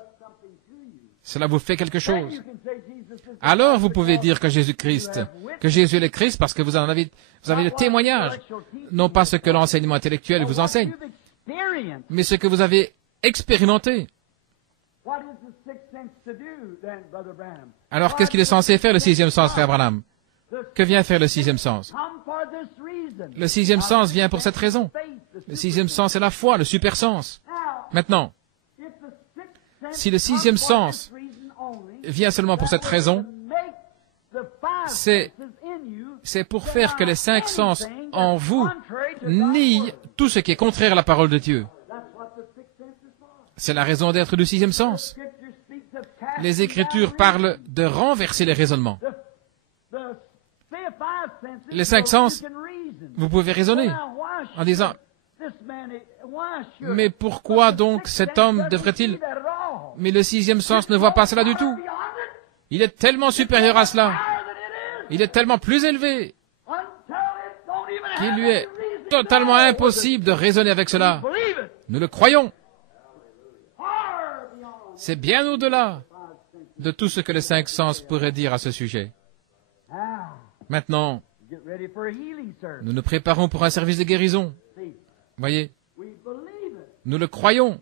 Cela vous fait quelque chose. Alors vous pouvez dire que Jésus-Christ, que Jésus est le Christ parce que vous avez le témoignage, non pas ce que l'enseignement intellectuel vous enseigne, mais ce que vous avez expérimenté. Alors qu'est-ce qu'il est censé faire le sixième sens, frère Branham? Que vient faire le sixième sens? Le sixième sens vient pour cette raison. Le sixième sens est la foi, le super sens. Maintenant, si le sixième sens vient seulement pour cette raison, c'est pour faire que les 5 sens en vous nient tout ce qui est contraire à la parole de Dieu. C'est la raison d'être du sixième sens. Les Écritures parlent de renverser les raisonnements. Les 5 sens, vous pouvez raisonner en disant, mais pourquoi donc cet homme devrait-il... Mais le sixième sens ne voit pas cela du tout. Il est tellement supérieur à cela. Il est tellement plus élevé qu'il lui est totalement impossible de raisonner avec cela. Nous le croyons. C'est bien au-delà de tout ce que les 5 sens pourraient dire à ce sujet. Maintenant, nous nous préparons pour un service de guérison. Voyez, nous le croyons.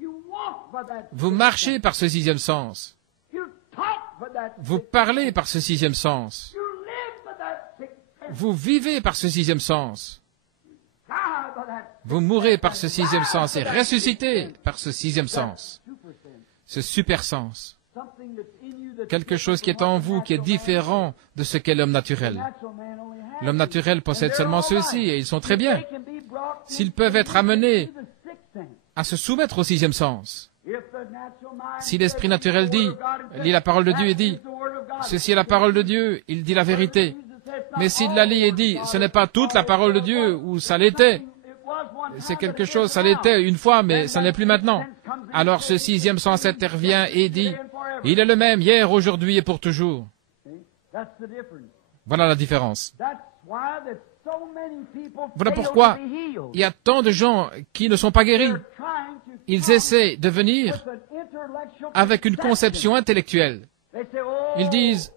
Vous marchez par ce sixième sens. Vous parlez par ce sixième sens. Vous vivez par ce sixième sens. Vous mourrez par ce sixième sens et ressuscitez par ce sixième sens. Ce super sens. Quelque chose qui est en vous, qui est différent de ce qu'est l'homme naturel. L'homme naturel possède seulement ceux-ci et ils sont très bien. S'ils peuvent être amenés à se soumettre au sixième sens. Si l'esprit naturel lit la parole de Dieu et dit, ceci est la parole de Dieu, il dit la vérité. Mais s'il la lit et dit, ce n'est pas toute la parole de Dieu, ou ça l'était, c'est quelque chose, ça l'était une fois, mais ça n'est plus maintenant. Alors ce sixième sens intervient et dit, il est le même hier, aujourd'hui et pour toujours. Voilà la différence. Voilà pourquoi il y a tant de gens qui ne sont pas guéris. Ils essaient de venir avec une conception intellectuelle. Ils disent,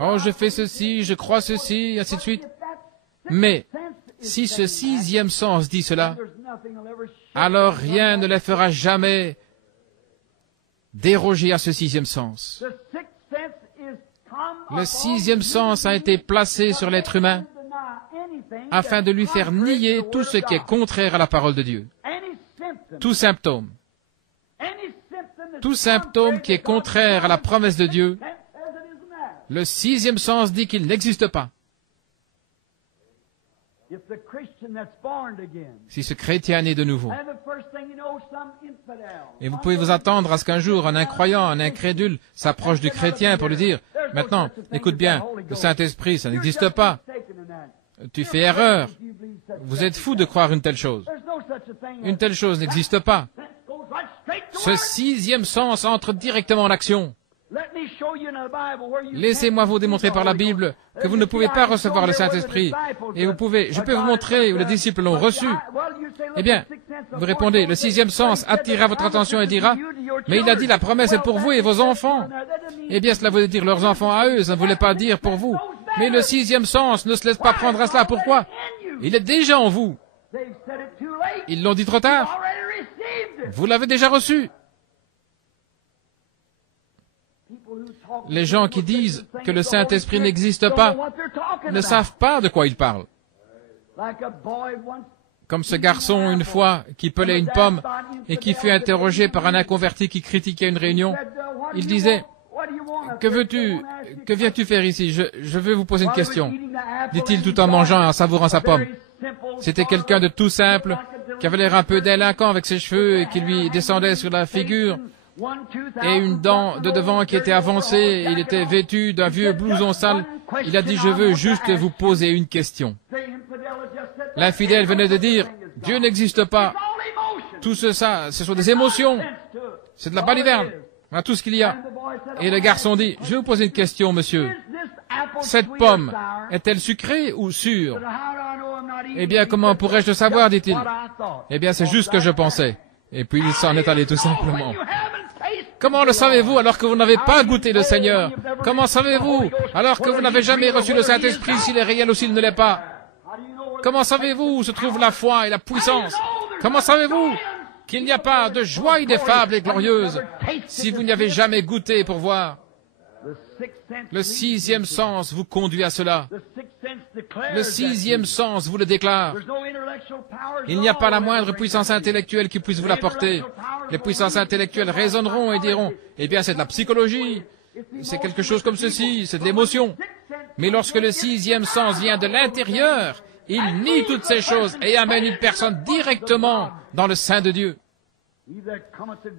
Oh, je fais ceci, je crois ceci, ainsi de suite. Mais si ce sixième sens dit cela, alors rien ne les fera jamais déroger à ce sixième sens. Le sixième sens a été placé sur l'être humain afin de lui faire nier tout ce qui est contraire à la parole de Dieu. Tout symptôme qui est contraire à la promesse de Dieu, le sixième sens dit qu'il n'existe pas. Si ce chrétien est né de nouveau, et vous pouvez vous attendre à ce qu'un jour un incroyant, un incrédule s'approche du chrétien pour lui dire, maintenant, écoute bien, le Saint-Esprit, ça n'existe pas. Tu fais erreur. Vous êtes fou de croire une telle chose. Une telle chose n'existe pas. Ce sixième sens entre directement en action. Laissez-moi vous démontrer par la Bible que vous ne pouvez pas recevoir le Saint-Esprit. Et je peux vous montrer où les disciples l'ont reçu. Eh bien, vous répondez, le sixième sens attirera votre attention et dira, mais il a dit la promesse est pour vous et vos enfants. Eh bien, cela voulait dire leurs enfants à eux, ça ne voulait pas dire pour vous. Mais le sixième sens ne se laisse pas prendre à cela. Pourquoi? Il est déjà en vous. Ils l'ont dit trop tard. Vous l'avez déjà reçu. Les gens qui disent que le Saint-Esprit n'existe pas ne savent pas de quoi ils parlent. Comme ce garçon, une fois, qui pelait une pomme et qui fut interrogé par un inconverti qui critiquait une réunion. Il disait, « Que veux-tu? Que viens-tu faire ici? Je veux vous poser une question. » dit-il tout en mangeant et en savourant sa pomme. C'était quelqu'un de tout simple, qui avait l'air un peu délinquant avec ses cheveux et qui lui descendait sur la figure, et une dent de devant qui était avancée, il était vêtu d'un vieux blouson sale. Il a dit, je veux juste vous poser une question. L'infidèle venait de dire, Dieu n'existe pas. Tout ça, ce sont des émotions. C'est de la baliverne. Voilà tout ce qu'il y a. Et le garçon dit, je vais vous poser une question, monsieur. Cette pomme, est-elle sucrée ou sûre? Eh bien, comment pourrais-je le savoir, dit-il. Eh bien, c'est juste ce que je pensais. Et puis il s'en est allé tout simplement. Comment le savez-vous alors que vous n'avez pas goûté le Seigneur? Comment savez-vous alors que vous n'avez jamais reçu le Saint-Esprit s'il est réel ou s'il ne l'est pas? Comment savez-vous où se trouve la foi et la puissance? Comment savez-vous qu'il n'y a pas de joie ineffable et glorieuse si vous n'y avez jamais goûté pour voir? Le sixième sens vous conduit à cela. Le sixième sens vous le déclare. Il n'y a pas la moindre puissance intellectuelle qui puisse vous l'apporter. Les puissances intellectuelles raisonneront et diront, eh bien c'est de la psychologie, c'est quelque chose comme ceci, c'est de l'émotion. Mais lorsque le sixième sens vient de l'intérieur, il nie toutes ces choses et amène une personne directement dans le sein de Dieu.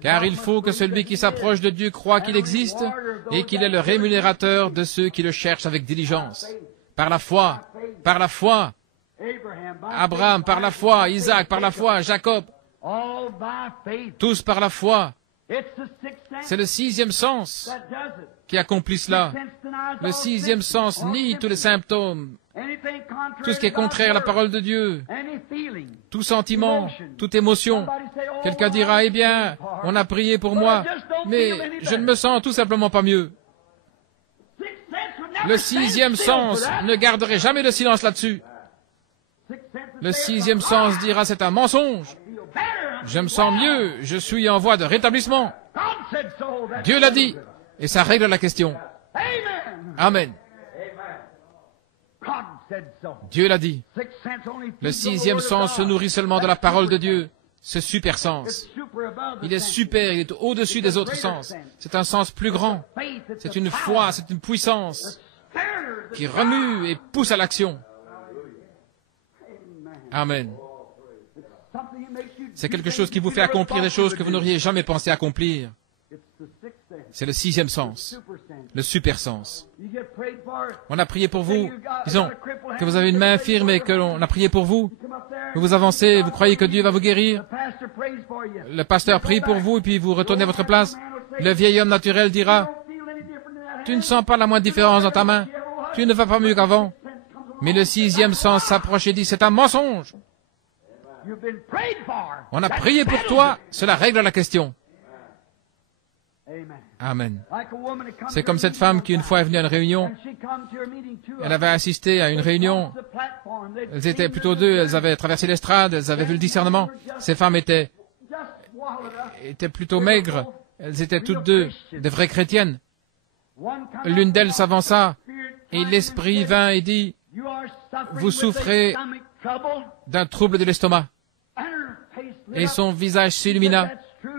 Car il faut que celui qui s'approche de Dieu croie qu'il existe et qu'il est le rémunérateur de ceux qui le cherchent avec diligence. Par la foi, par la foi. Abraham par la foi, Isaac par la foi, Jacob. Tous par la foi. C'est le sixième sens qui accomplit cela. Le sixième sens nie tous les symptômes, tout ce qui est contraire à la parole de Dieu, tout sentiment, toute émotion. Quelqu'un dira, eh bien, on a prié pour moi, mais je ne me sens tout simplement pas mieux. Le sixième sens ne garderait jamais le silence là-dessus. Le sixième sens dira, c'est un mensonge. Je me sens mieux, je suis en voie de rétablissement. Dieu l'a dit, et ça règle la question. Amen. Dieu l'a dit. Le sixième sens se nourrit seulement de la parole de Dieu. Ce super sens. Il est super, il est au-dessus des autres sens. C'est un sens plus grand. C'est une foi, c'est une puissance qui remue et pousse à l'action. Amen. C'est quelque chose qui vous fait accomplir des choses que vous n'auriez jamais pensé accomplir. C'est le sixième sens, le super sens. On a prié pour vous. Disons que vous avez une main infirme et que l'on a prié pour vous. Vous vous avancez, vous croyez que Dieu va vous guérir. Le pasteur prie pour vous et puis vous retournez à votre place. Le vieil homme naturel dira, tu ne sens pas la moindre différence dans ta main. Tu ne vas pas mieux qu'avant. Mais le sixième sens s'approche et dit, c'est un mensonge. On a prié pour toi, cela règle la question. Amen. C'est comme cette femme qui une fois est venue à une réunion. Elle avait assisté à une réunion. Elles étaient plutôt deux. Elles avaient traversé l'estrade. Elles avaient vu le discernement. Ces femmes étaient plutôt maigres. Elles étaient toutes deux des vraies chrétiennes. L'une d'elles s'avança et l'esprit vint et dit, « Vous souffrez d'un trouble de l'estomac. » Et son visage s'illumina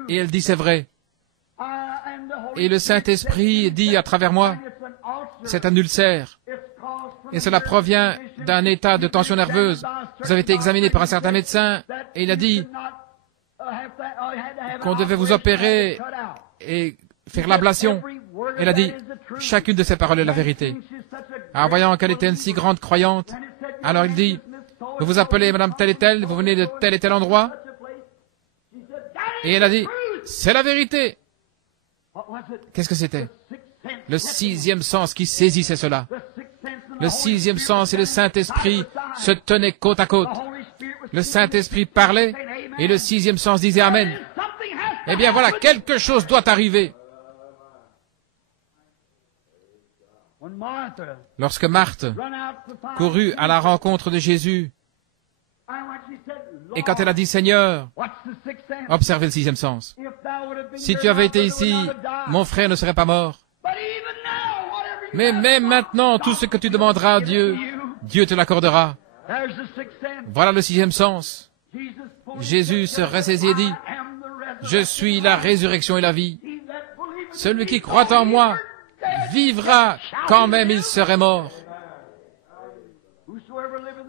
et elle dit, « C'est vrai. » Et le Saint-Esprit dit à travers moi, « C'est un ulcère. Et cela provient d'un état de tension nerveuse. Vous avez été examiné par un certain médecin et il a dit qu'on devait vous opérer et faire l'ablation. » Elle a dit, chacune de ces paroles est la vérité. En voyant qu'elle était une si grande croyante, alors il dit, vous vous appelez madame telle et telle, vous venez de tel et tel endroit. Et elle a dit, c'est la vérité. Qu'est-ce que c'était? Le sixième sens qui saisissait cela. Le sixième sens et le Saint-Esprit se tenaient côte à côte. Le Saint-Esprit parlait et le sixième sens disait Amen. Eh bien voilà, quelque chose doit arriver. Lorsque Marthe courut à la rencontre de Jésus, et quand elle a dit Seigneur, observez le sixième sens. Si tu avais été ici, mon frère ne serait pas mort. Mais même maintenant, tout ce que tu demanderas à Dieu, Dieu te l'accordera. Voilà le sixième sens. Jésus se ressaisit et dit, je suis la résurrection et la vie. Celui qui croit en moi vivra quand même il serait mort.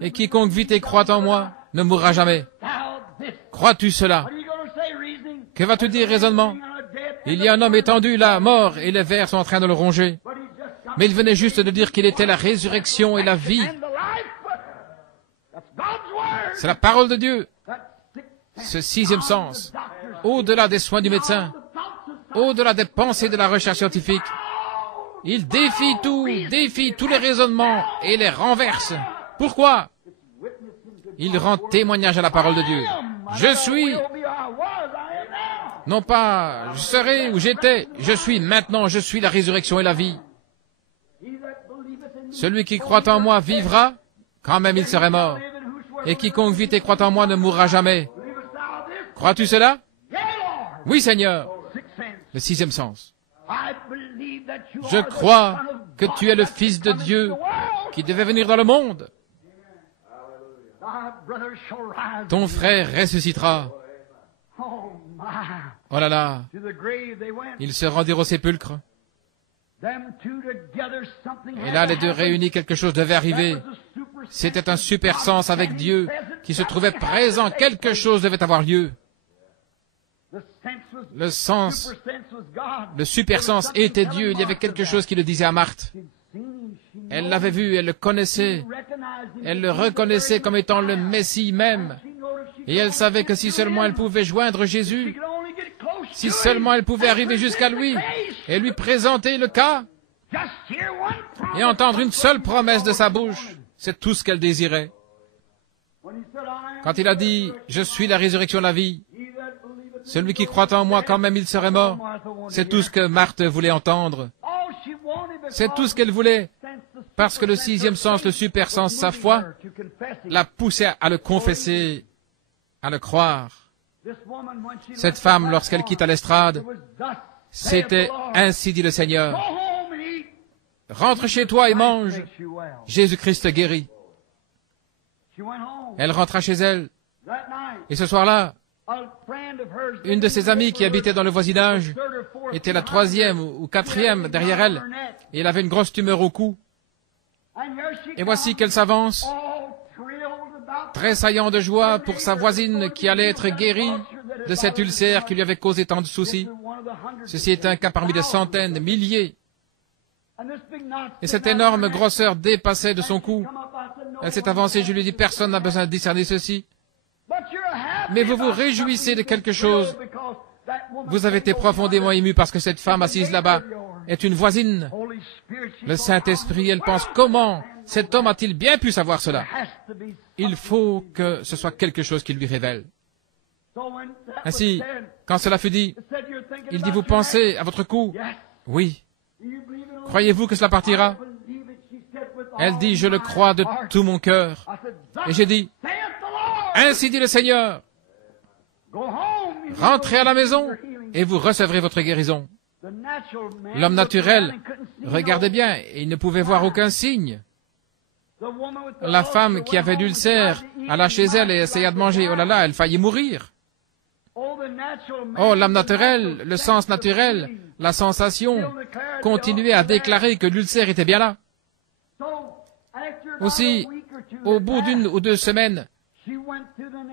Et quiconque vit et croit en moi ne mourra jamais. Crois-tu cela? Que vas-tu dire, raisonnement? Il y a un homme étendu là, mort, et les vers sont en train de le ronger. Mais il venait juste de dire qu'il était la résurrection et la vie. C'est la parole de Dieu. Ce sixième sens, au-delà des soins du médecin, au-delà des pensées de la recherche scientifique, il défie tous les raisonnements et les renverse. Pourquoi? Il rend témoignage à la parole de Dieu. Je suis, non pas je serai où j'étais, je suis maintenant, je suis la résurrection et la vie. Celui qui croit en moi vivra, quand même il serait mort. Et quiconque vit et croit en moi ne mourra jamais. Crois-tu cela? Oui, Seigneur. Le sixième sens. Je crois que tu es le Fils de Dieu qui devait venir dans le monde. Ton frère ressuscitera. Oh là là. Ils se rendirent au sépulcre. Et là, les deux réunis, quelque chose devait arriver. C'était un super sens avec Dieu qui se trouvait présent. Quelque chose devait avoir lieu. Le sens, le super sens était Dieu. Il y avait quelque chose qui le disait à Marthe. Elle l'avait vu, elle le connaissait. Elle le reconnaissait comme étant le Messie même. Et elle savait que si seulement elle pouvait joindre Jésus, si seulement elle pouvait arriver jusqu'à lui et lui présenter le cas et entendre une seule promesse de sa bouche, c'est tout ce qu'elle désirait. Quand il a dit « Je suis la résurrection, la vie », celui qui croit en moi, quand même il serait mort, c'est tout ce que Marthe voulait entendre. C'est tout ce qu'elle voulait, parce que le sixième sens, le super sens, sa foi, l'a poussé à le confesser, à le croire. Cette femme, lorsqu'elle quitta l'estrade, c'était « Ainsi dit le Seigneur, rentre chez toi et mange, Jésus-Christ te guérit. » Elle rentra chez elle, et ce soir-là, une de ses amies qui habitait dans le voisinage était la troisième ou quatrième derrière elle, et elle avait une grosse tumeur au cou. Et voici qu'elle s'avance, tressaillant de joie pour sa voisine qui allait être guérie de cet ulcère qui lui avait causé tant de soucis. Ceci est un cas parmi des centaines, des milliers. Et cette énorme grosseur dépassait de son cou. Elle s'est avancée, je lui ai dit, personne n'a besoin de discerner ceci. Mais vous vous réjouissez de quelque chose. Vous avez été profondément ému parce que cette femme assise là-bas est une voisine. Le Saint-Esprit, elle pense, comment cet homme a-t-il bien pu savoir cela? Il faut que ce soit quelque chose qui lui révèle. Ainsi, Quand cela fut dit, il dit, vous pensez à votre coup? Oui. Croyez-vous que cela partira? Elle dit, je le crois de tout mon cœur. Et j'ai dit, ainsi dit le Seigneur, rentrez à la maison et vous recevrez votre guérison. L'homme naturel regardait bien et il ne pouvait voir aucun signe. La femme qui avait l'ulcère alla chez elle et essaya de manger. Oh là là, elle faillit mourir. Oh, l'âme naturelle, le sens naturel, la sensation, continuait à déclarer que l'ulcère était bien là. Aussi, au bout d'1 ou 2 semaines,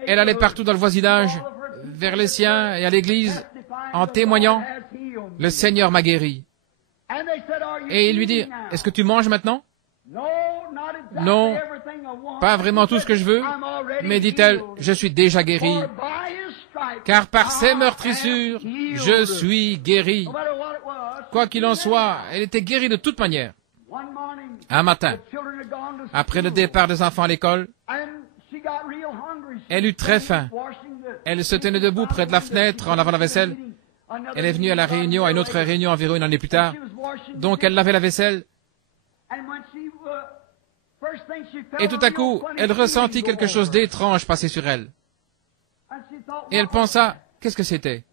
elle allait partout dans le voisinage, vers les siens et à l'église, en témoignant, « Le Seigneur m'a guéri. » Et il lui dit, « Est-ce que tu manges maintenant? » Non, pas vraiment tout ce que je veux, mais dit-elle, « Je suis déjà guérie, car par ses meurtrissures, je suis guérie. » Quoi qu'il en soit, elle était guérie de toute manière. Un matin, après le départ des enfants à l'école, elle eut très faim. Elle se tenait debout près de la fenêtre en lavant la vaisselle. Elle est venue à la réunion, à une autre réunion environ 1 année plus tard. Donc elle lavait la vaisselle. Et tout à coup, elle ressentit quelque chose d'étrange passer sur elle. Et elle pensa, qu'est-ce que c'était?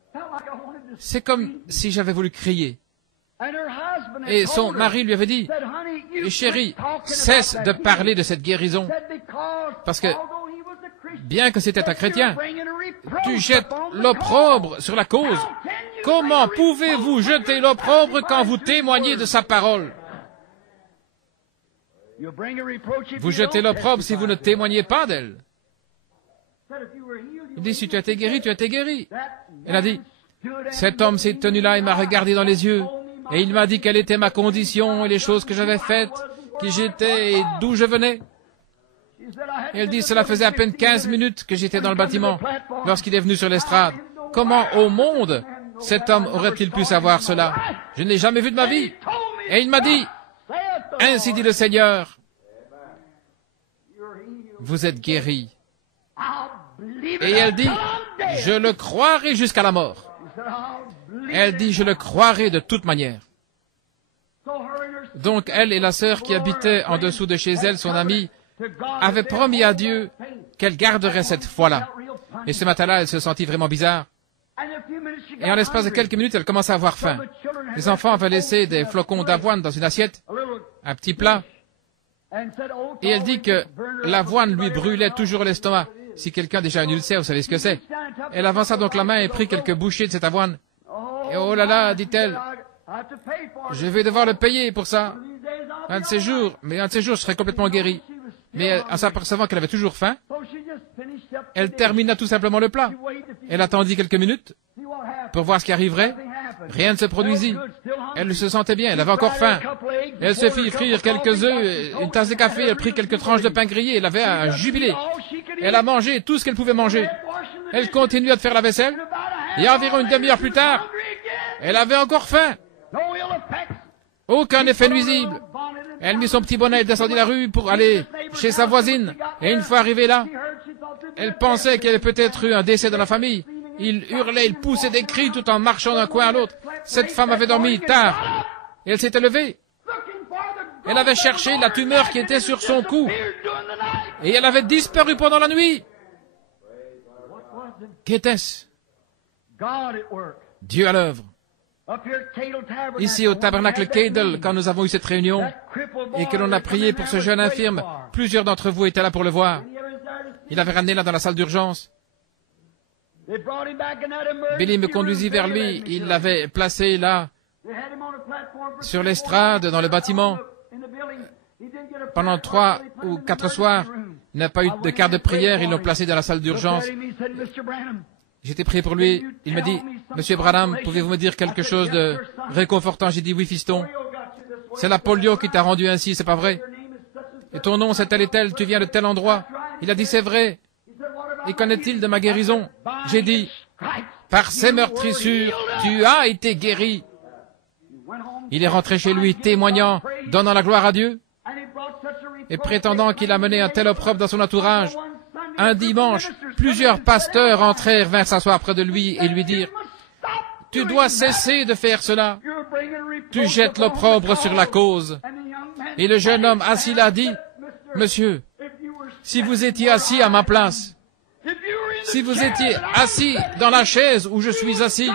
C'est comme si j'avais voulu crier. Et son mari lui avait dit, « Chérie, cesse de parler de cette guérison, parce que, bien que c'était un chrétien, tu jettes l'opprobre sur la cause. Comment pouvez-vous jeter l'opprobre quand vous témoignez de sa parole? Vous jetez l'opprobre si vous ne témoignez pas d'elle. » Il dit, « Si tu as été guéri, tu as été guéri. » Elle a dit, « Cet homme s'est tenu là et m'a regardé dans les yeux. Et il m'a dit quelle était ma condition et les choses que j'avais faites, qui j'étais et d'où je venais. » Et elle dit, cela faisait à peine 15 minutes que j'étais dans le bâtiment lorsqu'il est venu sur l'estrade. Comment au monde cet homme aurait-il pu savoir cela? Je ne l'ai jamais vu de ma vie. Et il m'a dit, ainsi dit le Seigneur, vous êtes guéri. Et elle dit, je le croirai jusqu'à la mort. Elle dit, je le croirai de toute manière. Donc elle et la sœur qui habitait en dessous de chez elle, son amie, avaient promis à Dieu qu'elle garderait cette foi-là. Et ce matin-là, elle se sentit vraiment bizarre. Et en l'espace de quelques minutes, elle commença à avoir faim. Les enfants avaient laissé des flocons d'avoine dans une assiette, un petit plat. Et elle dit que l'avoine lui brûlait toujours l'estomac. Si quelqu'un a déjà un ulcère, vous savez ce que c'est. Elle avança donc la main et prit quelques bouchées de cette avoine. Et oh là là, dit-elle, je vais devoir le payer pour ça. Un de ces jours, je serai complètement guéri. Mais en s'apercevant qu'elle avait toujours faim, elle termina tout simplement le plat. Elle attendit quelques minutes pour voir ce qui arriverait. Rien ne se produisit. Elle se sentait bien, elle avait encore faim. Elle se fit frire quelques œufs, une tasse de café, elle prit quelques tranches de pain grillé, elle avait un jubilé. Elle a mangé tout ce qu'elle pouvait manger. Elle continua de faire la vaisselle, et environ une demi-heure plus tard, elle avait encore faim. Aucun effet nuisible. Elle mit son petit bonnet, elle descendit la rue pour aller chez sa voisine. Et une fois arrivée là, elle pensait qu'il y avait peut-être eu un décès dans la famille. Il hurlait, il poussait des cris tout en marchant d'un coin à l'autre. Cette femme avait dormi tard. Et elle s'était levée. Elle avait cherché la tumeur qui était sur son cou. Et elle avait disparu pendant la nuit. Qu'était-ce? Dieu à l'œuvre. Ici au tabernacle Cadle, quand nous avons eu cette réunion et que l'on a prié pour ce jeune infirme, plusieurs d'entre vous étaient là pour le voir. Il avait ramené là dans la salle d'urgence. Billy me conduisit vers lui. Il l'avait placé là, sur l'estrade, dans le bâtiment. Pendant 3 ou 4 soirs, il n'a pas eu de quart de prière. Ils l'ont placé dans la salle d'urgence. J'étais prié pour lui. Il m'a dit, « Monsieur Branham, pouvez-vous me dire quelque chose de réconfortant ?» J'ai dit, « Oui, fiston. C'est la polio qui t'a rendu ainsi, c'est pas vrai? Et ton nom, c'est tel et tel, tu viens de tel endroit. » Il a dit, « C'est vrai. Et qu'en est-il de ma guérison? » J'ai dit, « Par ces meurtrissures, tu as été guéri. » Il est rentré chez lui, témoignant, donnant la gloire à Dieu, et prétendant qu'il a mené un tel opprobre dans son entourage. Un dimanche, plusieurs pasteurs entrèrent, vinrent s'asseoir près de lui et lui dirent, Tu dois cesser de faire cela. Tu jettes l'opprobre sur la cause. Et le jeune homme assis là dit, « Monsieur, si vous étiez assis à ma place, si vous étiez assis dans la chaise où je suis assis,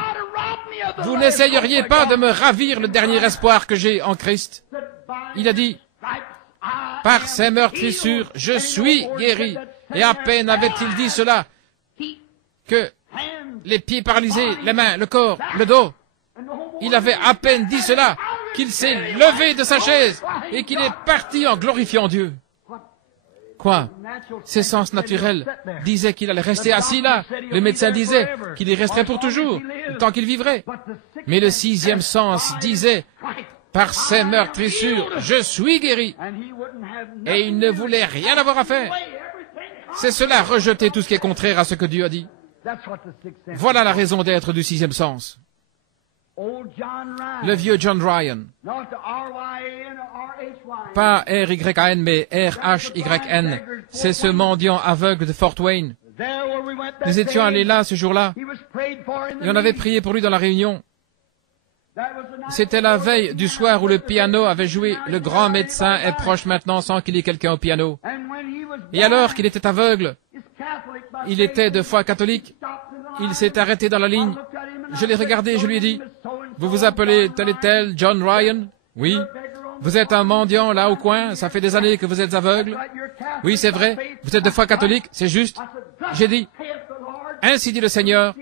vous n'essayeriez pas de me ravir le dernier espoir que j'ai en Christ. » Il a dit, « Par ses meurtrissures, je suis guéri. » Et à peine avait-il dit cela que les pieds paralysés, les mains, le corps, le dos, il avait à peine dit cela qu'il s'est levé de sa chaise et qu'il est parti en glorifiant Dieu. Quoi? Ses sens naturels disaient qu'il allait rester assis là. Le médecin disait qu'il y resterait pour toujours, tant qu'il vivrait. Mais le sixième sens disait, par ses meurtrissures, je suis guéri. Et il ne voulait rien avoir à faire. C'est cela, rejeter tout ce qui est contraire à ce que Dieu a dit. Voilà la raison d'être du sixième sens. Le vieux John Ryan, pas R-Y-A-N, mais R-H-Y-N, c'est ce mendiant aveugle de Fort Wayne. Nous étions allés là ce jour-là, et on avait prié pour lui dans la réunion. C'était la veille du soir où le piano avait joué « Le grand médecin est proche maintenant sans qu'il y ait quelqu'un au piano ». Et alors qu'il était aveugle, il était de foi catholique, il s'est arrêté dans la ligne. Je l'ai regardé, je lui ai dit, « Vous vous appelez tel et tel John Ryan? » « Oui. »« Vous êtes un mendiant là au coin, ça fait des années que vous êtes aveugle? »« Oui, c'est vrai. Vous êtes de foi catholique, c'est juste. » J'ai dit, « Ainsi dit le Seigneur,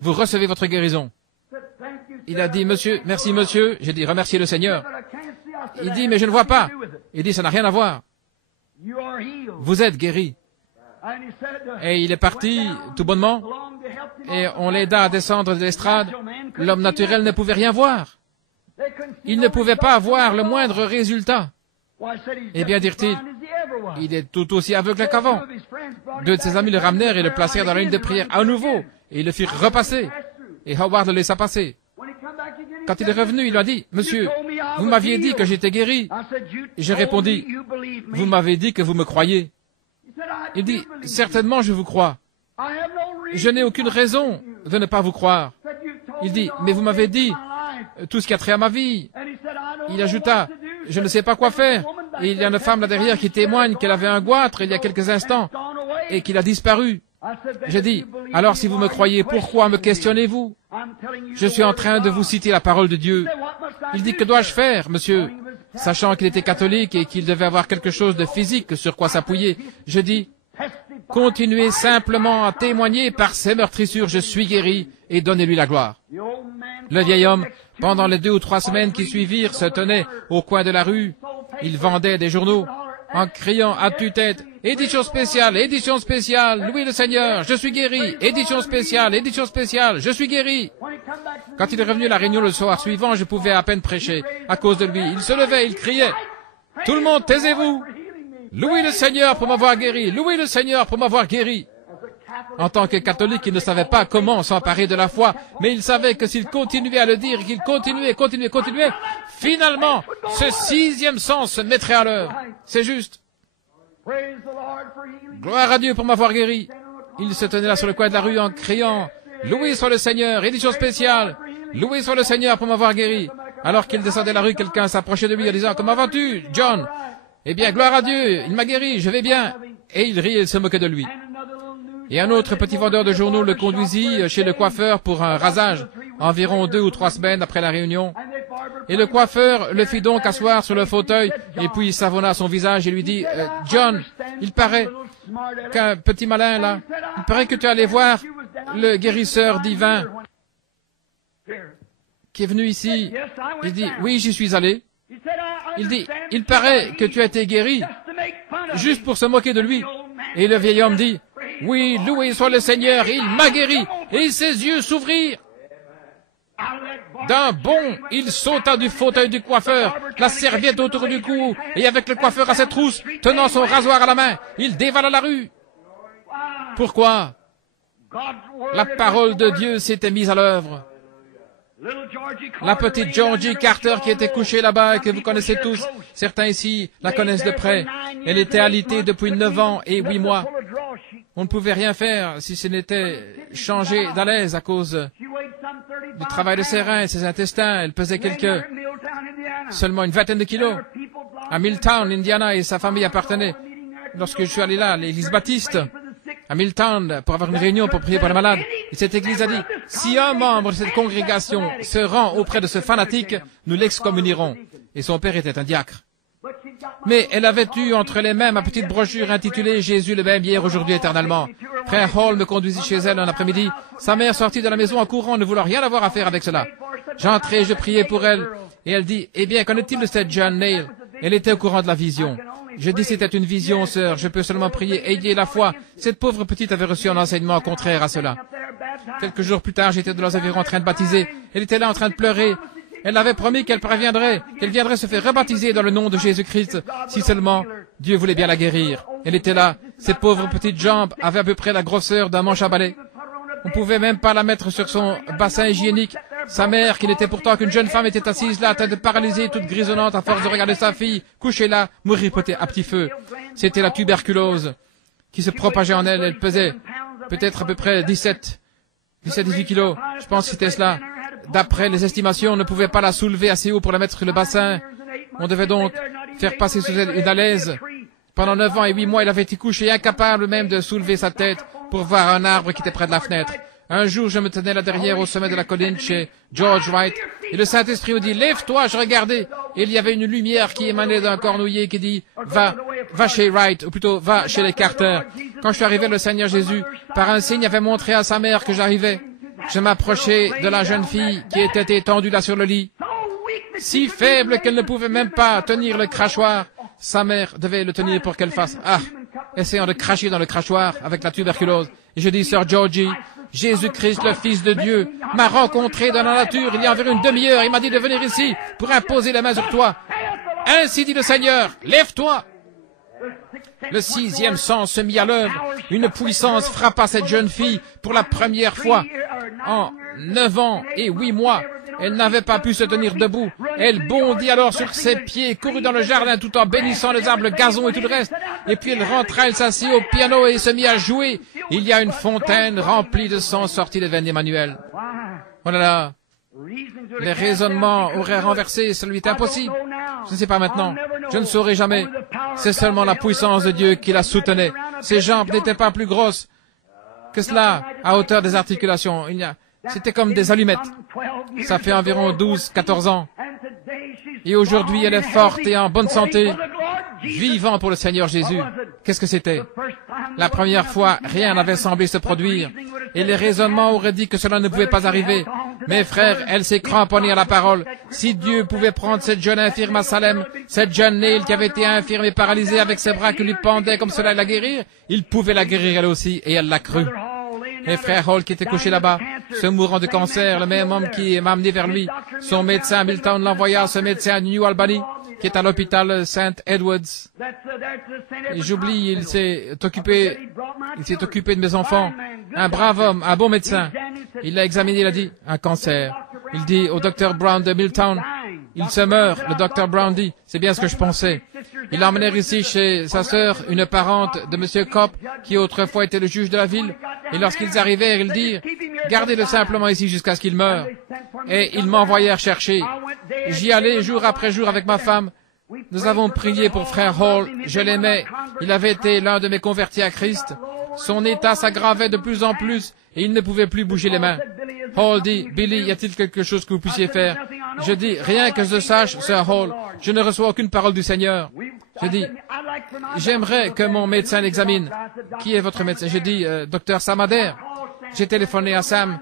vous recevez votre guérison. » Il a dit, « Monsieur, merci monsieur. » J'ai dit, « Remerciez le Seigneur. » Il dit, « Mais je ne vois pas. » Il dit, « Ça n'a rien à voir. Vous êtes guéri. » Et il est parti tout bonnement, et on l'aida à descendre de l'estrade. L'homme naturel ne pouvait rien voir. Il ne pouvait pas voir le moindre résultat. Eh bien, dirent-ils, il est tout aussi aveugle qu'avant. Deux de ses amis le ramenèrent et le placèrent dans la ligne de prière à nouveau, et ils le firent repasser. Et Howard le laissa passer. Quand il est revenu, il a dit, « Monsieur, vous m'aviez dit que j'étais guéri. » Et j'ai répondu, « Vous m'avez dit que vous me croyez. » Il dit, « Certainement je vous crois. Je n'ai aucune raison de ne pas vous croire. » Il dit, « Mais vous m'avez dit tout ce qui a trait à ma vie. » Il ajouta, « Je ne sais pas quoi faire. » Et il y a une femme là derrière qui témoigne qu'elle avait un goitre il y a quelques instants et qu'il a disparu. J'ai dit, « Alors si vous me croyez, pourquoi me questionnez-vous? Je suis en train de vous citer la parole de Dieu. » Il dit, « Que dois-je faire, monsieur ?» Sachant qu'il était catholique et qu'il devait avoir quelque chose de physique sur quoi s'appuyer. Je dis, « Continuez simplement à témoigner par ses meurtrissures, je suis guéri, et donnez-lui la gloire. » Le vieil homme, pendant les 2 ou 3 semaines qui suivirent, se tenait au coin de la rue. Il vendait des journaux en criant à tue-tête, « Édition spéciale, louez le Seigneur, je suis guéri, édition spéciale, je suis guéri. » Quand il est revenu à la réunion le soir suivant, je pouvais à peine prêcher à cause de lui. Il se levait, il criait, « Tout le monde, taisez-vous! Louez le Seigneur pour m'avoir guéri, louez le Seigneur pour m'avoir guéri. » En tant que catholique, il ne savait pas comment s'emparer de la foi, mais il savait que s'il continuait à le dire, qu'il continuait, finalement, ce 6e sens se mettrait à l'œuvre. C'est juste. Gloire à Dieu pour m'avoir guéri. Il se tenait là sur le coin de la rue en criant, « Loué soit le Seigneur, édition spéciale, loué soit le Seigneur pour m'avoir guéri. » Alors qu'il descendait la rue, quelqu'un s'approchait de lui en disant, « Comment vas-tu, John? » « Eh bien, gloire à Dieu, il m'a guéri, je vais bien. » Et il riait et se moquait de lui. Et un autre petit vendeur de journaux le conduisit chez le coiffeur pour un rasage, environ 2 ou 3 semaines après la réunion. Et le coiffeur le fit donc asseoir sur le fauteuil, et puis il savonna son visage et lui dit, « John, il paraît qu'un petit malin là, il paraît que tu es allé voir le guérisseur divin qui est venu ici. » Il dit, « Oui, j'y suis allé. » Il dit, « Il paraît que tu as été guéri, juste pour se moquer de lui. » Et le vieil homme dit, « Oui, loué soit le Seigneur, il m'a guéri. » Et ses yeux s'ouvrirent. D'un bond, il sauta du fauteuil du coiffeur, la serviette autour du cou, et avec le coiffeur à ses trousses, tenant son rasoir à la main, il dévala la rue. Pourquoi? La parole de Dieu s'était mise à l'œuvre. La petite Georgie Carter qui était couchée là-bas et que vous connaissez tous, certains ici la connaissent de près. Elle était alitée depuis 9 ans et 8 mois. On ne pouvait rien faire si ce n'était changer d'à l'aise à cause du travail de ses reins et ses intestins. Elle pesait seulement une vingtaine de kilos. À Milltown, Indiana, et sa famille appartenait. Lorsque je suis allé là, l'église baptiste, à Milltown, pour avoir une réunion pour prier pour les malades, et cette église a dit, si un membre de cette congrégation se rend auprès de ce fanatique, nous l'excommunierons. Et son père était un diacre. Mais elle avait eu entre les mains ma petite brochure intitulée « Jésus le même hier, aujourd'hui, éternellement ». Frère Hall me conduisit chez elle un après-midi. Sa mère sortit de la maison en courant, ne voulant rien avoir à faire avec cela. J'entrai, je priais pour elle, et elle dit « Eh bien, qu'en est-il de cette John Nail ?» Elle était au courant de la vision. Je dis « C'était une vision, sœur, je peux seulement prier, ayez la foi. » Cette pauvre petite avait reçu un enseignement contraire à cela. Quelques jours plus tard, j'étais dans leurs environs en train de baptiser. Elle était là en train de pleurer. Elle avait promis qu'elle viendrait se faire rebaptiser dans le nom de Jésus-Christ, si seulement Dieu voulait bien la guérir. Elle était là. Ses pauvres petites jambes avaient à peu près la grosseur d'un manche à balai. On ne pouvait même pas la mettre sur son bassin hygiénique. Sa mère, qui n'était pourtant qu'une jeune femme, était assise là, tête paralysée, toute grisonnante, à force de regarder sa fille, couchée là, mourir à petit feu. C'était la tuberculose qui se propageait en elle. Elle pesait peut-être à peu près 17-18 kilos. Je pense que c'était cela. D'après les estimations, on ne pouvait pas la soulever assez haut pour la mettre sur le bassin. On devait donc faire passer sous elle une alaise. Pendant 9 ans et 8 mois, elle avait été couchée, incapable même de soulever sa tête pour voir un arbre qui était près de la fenêtre. Un jour, je me tenais là derrière au sommet de la colline chez George Wright, et le Saint-Esprit me dit, lève-toi, je regardais. Et il y avait une lumière qui émanait d'un cornouiller qui dit, va chez Wright, ou plutôt, va chez les Carter. Quand je suis arrivé, le Seigneur Jésus, par un signe, avait montré à sa mère que j'arrivais. Je m'approchai de la jeune fille qui était étendue là sur le lit. Si faible qu'elle ne pouvait même pas tenir le crachoir, sa mère devait le tenir pour qu'elle fasse, essayant de cracher dans le crachoir avec la tuberculose. Et je dis, Sœur Georgie, Jésus-Christ, le Fils de Dieu, m'a rencontré dans la nature il y a environ une demi-heure. Il m'a dit de venir ici pour imposer la main sur toi. Ainsi dit le Seigneur, lève-toi. Le 6e sens se mit à l'œuvre. Une puissance frappa cette jeune fille pour la première fois. En 9 ans et 8 mois, elle n'avait pas pu se tenir debout. Elle bondit alors sur ses pieds, courut dans le jardin tout en bénissant les arbres, le gazon et tout le reste. Et puis elle rentra, elle s'assit au piano et se mit à jouer. Il y a une fontaine remplie de sang sortie des veines d'Emmanuel. Oh là là, les raisonnements auraient renversé, ça lui était impossible. Je ne sais pas maintenant, je ne saurai jamais. C'est seulement la puissance de Dieu qui la soutenait. Ses jambes n'étaient pas plus grosses que cela, à hauteur des articulations. C'était comme des allumettes. Ça fait environ 12-14 ans. Et aujourd'hui, elle est forte et en bonne santé, vivant pour le Seigneur Jésus. Qu'est-ce que c'était? La première fois, rien n'avait semblé se produire, et les raisonnements auraient dit que cela ne pouvait pas arriver. Mes frères, elle s'est cramponnée à la parole. Si Dieu pouvait prendre cette jeune infirme à Salem, cette jeune Neil qui avait été infirme et paralysée avec ses bras qui lui pendaient comme cela et la guérir, il pouvait la guérir elle aussi, et elle l'a cru. Et frère Hall qui était couché là-bas, se mourant de cancer, le même homme qui m'a amené vers lui, son médecin Milton l'envoya à ce médecin à New Albany, qui est à l'hôpital St. Edwards. Et j'oublie, il s'est occupé de mes enfants. Un brave homme, un bon médecin. Il l'a examiné, il a dit, un cancer. Il dit au docteur Brown de Milltown, il se meurt. Le docteur Brown dit, c'est bien ce que je pensais. Il l'a emmené ici chez sa sœur, une parente de M. Kopp, qui autrefois était le juge de la ville. Et lorsqu'ils arrivèrent, ils dirent, gardez-le simplement ici jusqu'à ce qu'il meure. Et ils m'envoyèrent chercher. J'y allais jour après jour avec ma femme. Nous avons prié pour frère Hall. Je l'aimais. Il avait été l'un de mes convertis à Christ. Son état s'aggravait de plus en plus et il ne pouvait plus bouger les mains. Hall dit, Billy, y a-t-il quelque chose que vous puissiez faire? Je dis, rien que je sache, Sir Hall, je ne reçois aucune parole du Seigneur. Je dis, j'aimerais que mon médecin l'examine. Qui est votre médecin? J'ai dit, docteur Sam Adair. J'ai téléphoné à Sam.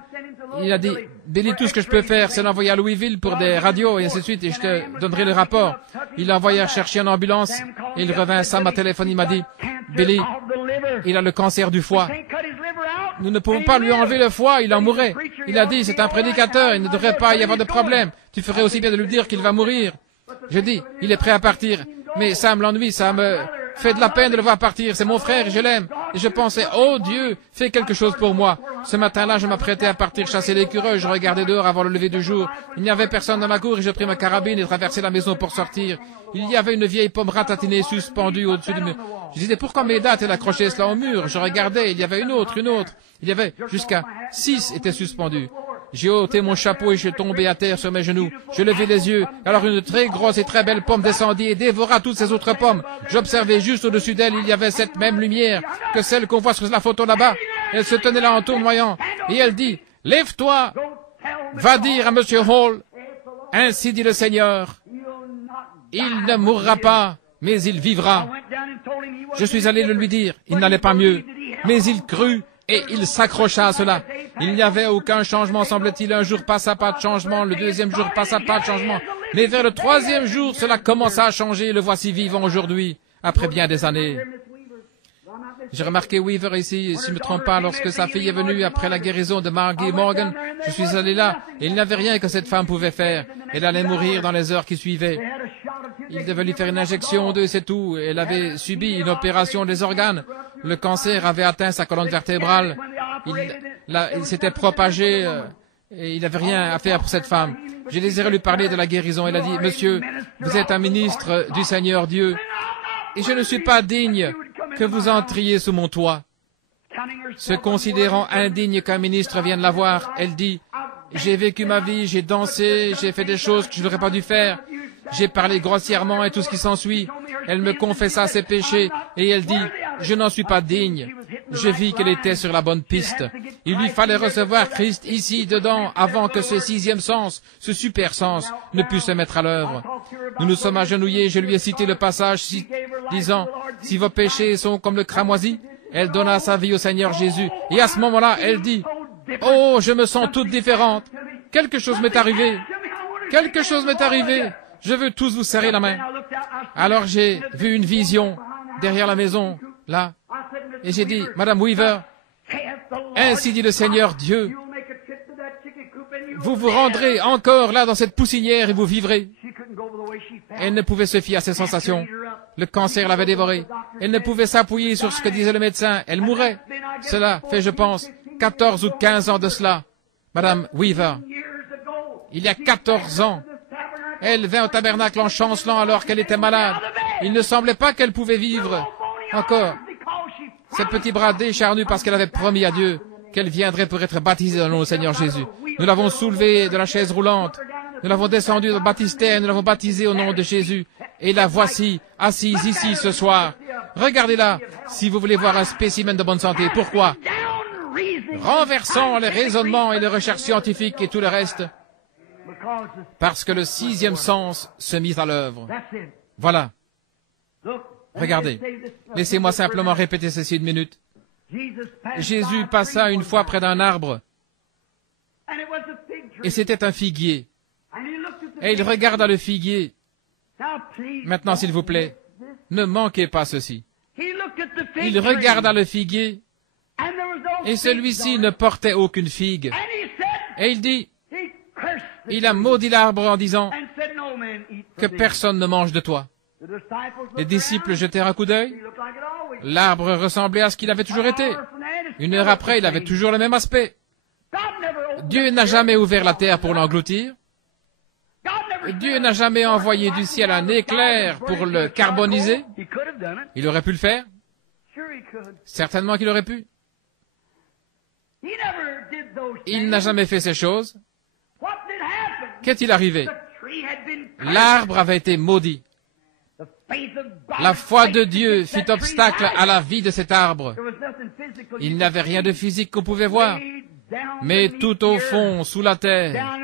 Il a dit, Billy, tout ce que je peux faire, c'est l'envoyer à Louisville pour des radios et ainsi de suite, et je te donnerai le rapport. Il l'a envoyé chercher une ambulance, et il revint, Sam m'a téléphoné, il m'a dit, Billy, il a le cancer du foie. Nous ne pouvons pas lui enlever le foie, il en mourrait. Il a dit, c'est un prédicateur, il ne devrait pas y avoir de problème. Tu ferais aussi bien de lui dire qu'il va mourir. Je dis, il est prêt à partir. Mais ça m'ennuie, ça me fait de la peine de le voir partir. C'est mon frère et je l'aime. Et je pensais, oh Dieu, fais quelque chose pour moi. Ce matin-là, je m'apprêtais à partir chasser l'écureuil. Je regardais dehors avant le lever du jour. Il n'y avait personne dans ma cour et je pris ma carabine et traversai la maison pour sortir. Il y avait une vieille pomme ratatinée suspendue au-dessus du mur. Je disais, pourquoi Méda a-t-elle accroché cela au mur? Je regardais, il y avait une autre. Il y avait jusqu'à 6 étaient suspendus. J'ai ôté mon chapeau et je suis tombé à terre sur mes genoux. Je levai les yeux. Alors une très grosse et très belle pomme descendit et dévora toutes ces autres pommes. J'observais juste au-dessus d'elle, il y avait cette même lumière que celle qu'on voit sur la photo là-bas. Elle se tenait là en tournoyant. Et elle dit, « Lève-toi, va dire à Monsieur Hall, ainsi dit le Seigneur, il ne mourra pas, mais il vivra. » Je suis allé le lui dire, il n'allait pas mieux, mais il crut et il s'accrocha à cela. Il n'y avait aucun changement, semble-t-il. Un jour passa, pas de changement. Le deuxième jour passa, pas de changement. Mais vers le troisième jour, cela commença à changer. Le voici vivant aujourd'hui, après bien des années. J'ai remarqué Weaver ici, si je ne me trompe pas, lorsque sa fille est venue après la guérison de Margie Morgan. Je suis allé là, et il n'y avait rien que cette femme pouvait faire. Elle allait mourir dans les heures qui suivaient. Il devait lui faire une injection d'eux, c'est tout. Elle avait subi une opération des organes. Le cancer avait atteint sa colonne vertébrale. Il s'était propagé et il n'avait rien à faire pour cette femme. J'ai désiré lui parler de la guérison. Elle a dit, « Monsieur, vous êtes un ministre du Seigneur Dieu, et je ne suis pas digne que vous entriez sous mon toit. » Se considérant indigne qu'un ministre vienne la voir, elle dit, « J'ai vécu ma vie, j'ai dansé, j'ai fait des choses que je n'aurais pas dû faire. J'ai parlé grossièrement et tout ce qui s'ensuit. » Elle me confessa ses péchés et elle dit, « Je n'en suis pas digne. » Je vis qu'elle était sur la bonne piste. Il lui fallait recevoir Christ ici, dedans, avant que ce sixième sens, ce super sens, ne puisse se mettre à l'œuvre. Nous nous sommes agenouillés, je lui ai cité le passage disant, « Si vos péchés sont comme le cramoisi, elle donna sa vie au Seigneur Jésus. » Et à ce moment-là, elle dit, « Oh, je me sens toute différente. Quelque chose m'est arrivé. Quelque chose m'est arrivé. Je veux tous vous serrer la main. » Alors j'ai vu une vision derrière la maison, là, et j'ai dit, « Madame Weaver, ainsi dit le Seigneur Dieu, vous vous rendrez encore là dans cette poussinière et vous vivrez. » Elle ne pouvait se fier à ses sensations. Le cancer l'avait dévorée. Elle ne pouvait s'appuyer sur ce que disait le médecin. Elle mourait. Cela fait, je pense, 14 ou 15 ans de cela. Madame Weaver, il y a 14 ans, elle vint au tabernacle en chancelant alors qu'elle était malade. Il ne semblait pas qu'elle pouvait vivre encore. Ses petits bras décharnus parce qu'elle avait promis à Dieu qu'elle viendrait pour être baptisée dans le nom du Seigneur Jésus. Nous l'avons soulevée de la chaise roulante. Nous l'avons descendue dans le baptistère. Nous l'avons baptisée au nom de Jésus. Et la voici, assise ici ce soir. Regardez-la, si vous voulez voir un spécimen de bonne santé. Pourquoi? Renversons les raisonnements et les recherches scientifiques et tout le reste. Parce que le sixième sens se mit à l'œuvre. Voilà. Regardez. Laissez-moi simplement répéter ceci une minute. Jésus passa une fois près d'un arbre. Et c'était un figuier. Et il regarda le figuier. Maintenant, s'il vous plaît, ne manquez pas ceci. Il regarda le figuier. Et celui-ci ne portait aucune figue. Et il dit, il a maudit l'arbre en disant que personne ne mange de toi. Les disciples jetèrent un coup d'œil. L'arbre ressemblait à ce qu'il avait toujours été. Une heure après, il avait toujours le même aspect. Dieu n'a jamais ouvert la terre pour l'engloutir. Dieu n'a jamais envoyé du ciel un éclair pour le carboniser. Il aurait pu le faire. Certainement qu'il aurait pu. Il n'a jamais fait ces choses. Qu'est-il arrivé? L'arbre avait été maudit. La foi de Dieu fit obstacle à la vie de cet arbre. Il n'y avait rien de physique qu'on pouvait voir. Mais tout au fond, sous la terre,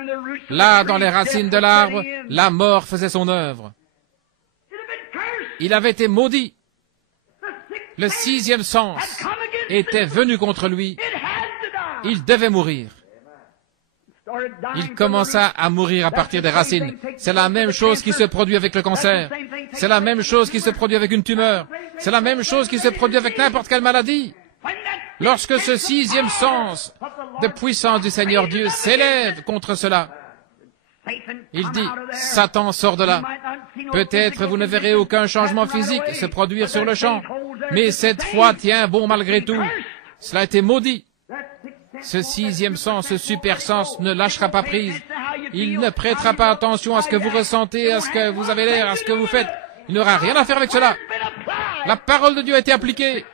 là dans les racines de l'arbre, la mort faisait son œuvre. Il avait été maudit. Le sixième sens était venu contre lui. Il devait mourir. Il commença à mourir à partir des racines. C'est la même chose qui se produit avec le cancer. C'est la même chose qui se produit avec une tumeur. C'est la même chose qui se produit avec n'importe quelle maladie. Lorsque ce sixième sens de puissance du Seigneur Dieu s'élève contre cela, il dit, Satan, sort de là. Peut-être vous ne verrez aucun changement physique se produire sur le champ, mais cette foi tient bon malgré tout. Cela a été maudit. Ce sixième sens, ce super sens ne lâchera pas prise. Il ne prêtera pas attention à ce que vous ressentez, à ce que vous avez l'air, à ce que vous faites. Il n'aura rien à faire avec cela. La parole de Dieu a été appliquée.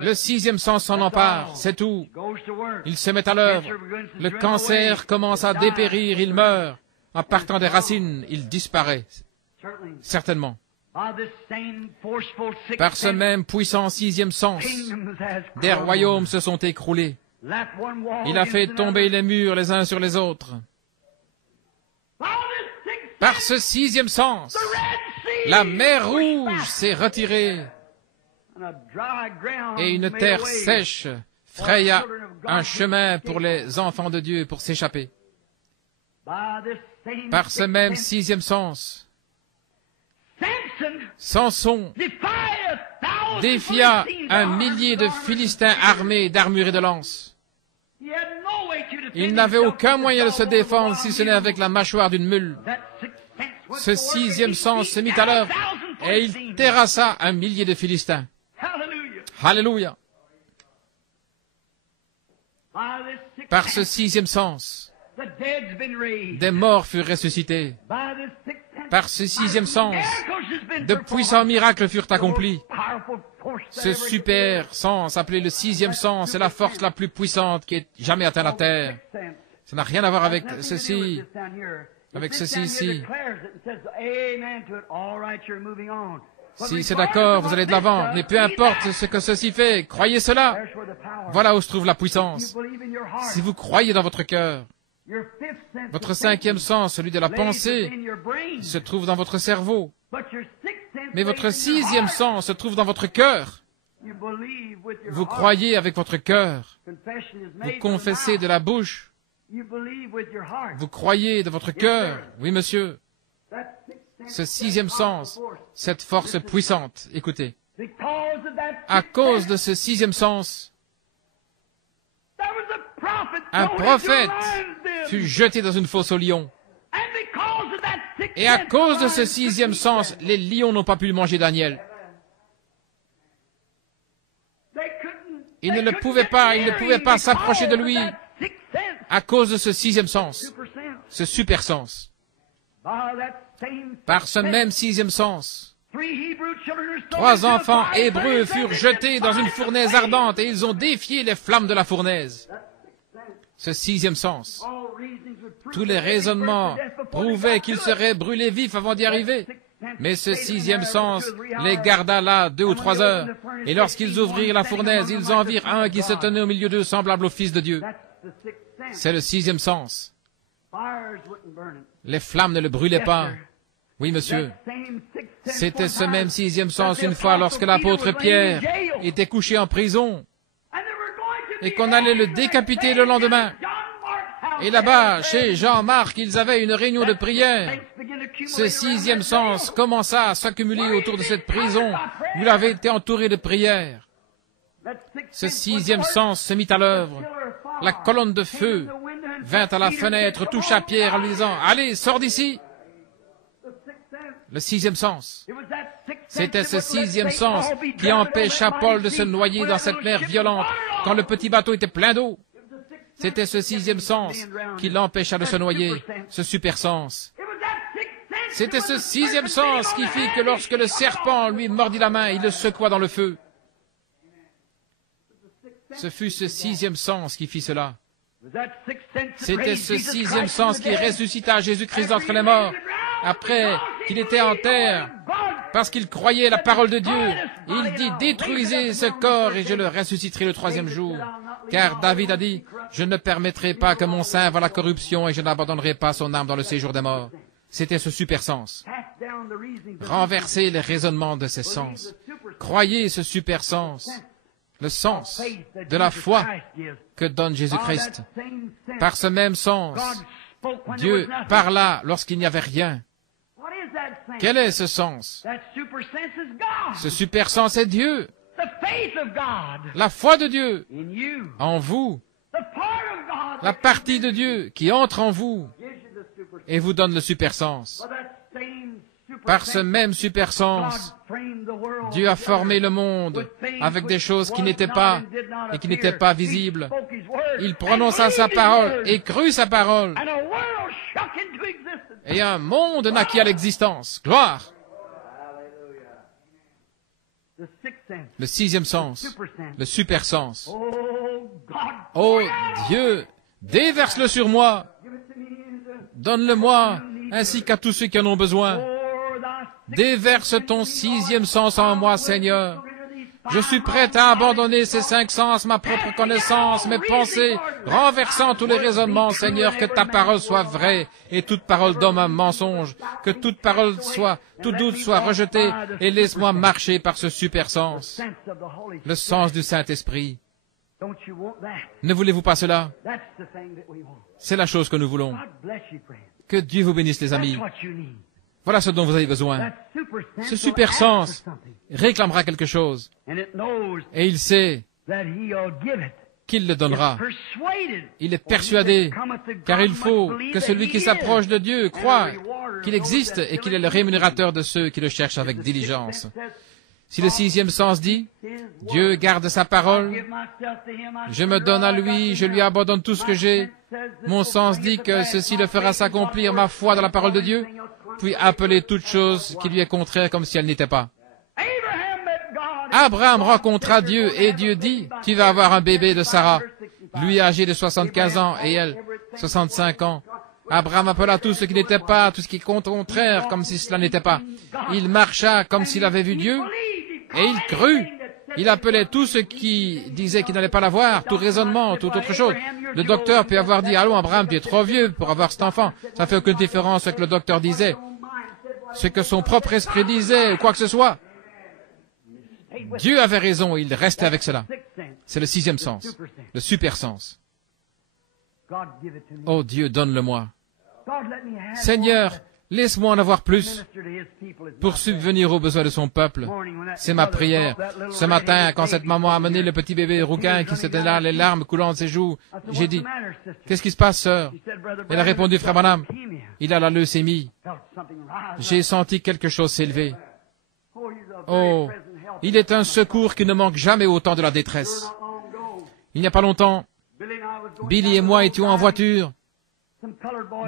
Le sixième sens s'en empare, c'est tout. Il se met à l'œuvre. Le cancer commence à dépérir, il meurt. En partant des racines, il disparaît. Certainement. Par ce même puissant sixième sens, des royaumes se sont écroulés. Il a fait tomber les murs les uns sur les autres. Par ce sixième sens, la mer Rouge s'est retirée et une terre sèche fraya un chemin pour les enfants de Dieu pour s'échapper. Par ce même sixième sens, Samson défia 1 millier de Philistins armés d'armures et de lances. Il n'avait aucun moyen de se défendre si ce n'est avec la mâchoire d'une mule. Ce sixième sens se mit à l'œuvre et il terrassa 1 millier de Philistins. Alléluia. Par ce sixième sens, des morts furent ressuscités. Par ce sixième sens, de puissants miracles furent accomplis. Ce super sens, appelé le sixième sens, est la force la plus puissante qui ait jamais atteint la terre. Ça n'a rien à voir avec ceci. Avec ceci ici. Si c'est d'accord, vous allez de l'avant, mais peu importe ce que ceci fait, croyez cela. Voilà où se trouve la puissance. Si vous croyez dans votre cœur, votre cinquième sens, celui de la pensée, se trouve dans votre cerveau. Mais votre sixième sens se trouve dans votre cœur. Vous croyez avec votre cœur. Vous confessez de la bouche. Vous croyez de votre cœur. Oui, monsieur. Ce sixième sens, cette force puissante, écoutez. À cause de ce sixième sens, un prophète fut jeté dans une fosse aux lions. Et à cause de ce sixième sens, les lions n'ont pas pu manger Daniel. Ils ne pouvaient pas s'approcher de lui à cause de ce sixième sens, ce super sens. Par ce même sixième sens, 3 enfants hébreux furent jetés dans une fournaise ardente et ils ont défié les flammes de la fournaise. Ce sixième sens. Tous les raisonnements prouvaient qu'ils seraient brûlés vifs avant d'y arriver. Mais ce sixième sens les garda là 2 ou 3 heures. Et lorsqu'ils ouvrirent la fournaise, ils en virent un qui se tenait au milieu d'eux, semblable au Fils de Dieu. C'est le sixième sens. Les flammes ne le brûlaient pas. Oui, monsieur. C'était ce même sixième sens une fois lorsque l'apôtre Pierre était couché en prison et qu'on allait le décapiter le lendemain. Et là-bas, chez Jean-Marc, ils avaient une réunion de prière. Ce sixième sens commença à s'accumuler autour de cette prison où il avait été entouré de prières. Ce sixième sens se mit à l'œuvre. La colonne de feu vint à la fenêtre, toucha Pierre en lui disant « Allez, sors d'ici !» Le sixième sens. C'était ce sixième sens qui empêcha Paul de se noyer dans cette mer violente quand le petit bateau était plein d'eau. C'était ce sixième sens qui l'empêcha de se noyer, ce super sens. C'était ce sixième sens qui fit que lorsque le serpent lui mordit la main, il le secoua dans le feu. Ce fut ce sixième sens qui fit cela. C'était ce sixième sens qui ressuscita Jésus-Christ d'entre les morts, après qu'il était en terre, parce qu'il croyait la parole de Dieu. Il dit, détruisez ce corps et je le ressusciterai le 3e jour. Car David a dit, je ne permettrai pas que mon sein voie la corruption et je n'abandonnerai pas son âme dans le séjour des morts. C'était ce super sens. Renversez les raisonnements de ces sens. Croyez ce super sens. Le sens de la foi que donne Jésus-Christ. Par ce même sens, Dieu parla lorsqu'il n'y avait rien. Quel est ce sens? Ce super sens est Dieu. La foi de Dieu en vous. La partie de Dieu qui entre en vous et vous donne le super sens. Par ce même super sens, Dieu a formé le monde avec des choses qui n'étaient pas et qui n'étaient pas visibles. Il prononça sa parole et crut sa parole. Et un monde naquit à l'existence. Gloire! le sixième sens, le super sens. Oh Dieu, déverse-le sur moi, donne-le-moi, ainsi qu'à tous ceux qui en ont besoin. Déverse ton sixième sens en moi, Seigneur. Je suis prêt à abandonner ces cinq sens, ma propre connaissance, mes pensées, renversant tous les raisonnements, Seigneur, que ta parole soit vraie et toute parole d'homme un mensonge, que toute parole soit, tout doute soit rejeté et laisse-moi marcher par ce super sens, le sens du Saint-Esprit. Ne voulez-vous pas cela? C'est la chose que nous voulons. Que Dieu vous bénisse, les amis. Voilà ce dont vous avez besoin. Ce super sens réclamera quelque chose. Et il sait qu'il le donnera. Il est persuadé, car il faut que celui qui s'approche de Dieu croie qu'il existe et qu'il est le rémunérateur de ceux qui le cherchent avec diligence. Si le sixième sens dit, Dieu garde sa parole, je me donne à lui, je lui abandonne tout ce que j'ai, mon sens dit que ceci le fera s'accomplir ma foi dans la parole de Dieu, puis appeler toute chose qui lui est contraire comme si elle n'était pas. Abraham rencontra Dieu et Dieu dit, tu vas avoir un bébé de Sarah, lui âgé de 75 ans et elle, 65 ans. Abraham appela tout ce qui n'était pas, tout ce qui est contraire comme si cela n'était pas. Il marcha comme s'il avait vu Dieu et il crut. Il appelait tout ce qui disait qu'il n'allait pas l'avoir, tout raisonnement, toute autre chose. Le docteur peut avoir dit, allons Abraham, tu es trop vieux pour avoir cet enfant. Ça fait aucune différence ce que le docteur disait, ce que son propre esprit disait, quoi que ce soit. Dieu avait raison, il restait avec cela. C'est le sixième sens, le super sens. Oh Dieu, donne-le-moi. Seigneur, laisse-moi en avoir plus pour subvenir aux besoins de son peuple. C'est ma prière. Ce matin, quand cette maman a amené le petit bébé rouquin qui s'était là, les larmes coulant de ses joues, j'ai dit, qu'est-ce qui se passe, sœur? Elle a répondu, frère Branham, il a la leucémie. J'ai senti quelque chose s'élever. Oh, il est un secours qui ne manque jamais au temps de la détresse. Il n'y a pas longtemps, Billy et moi étions en voiture.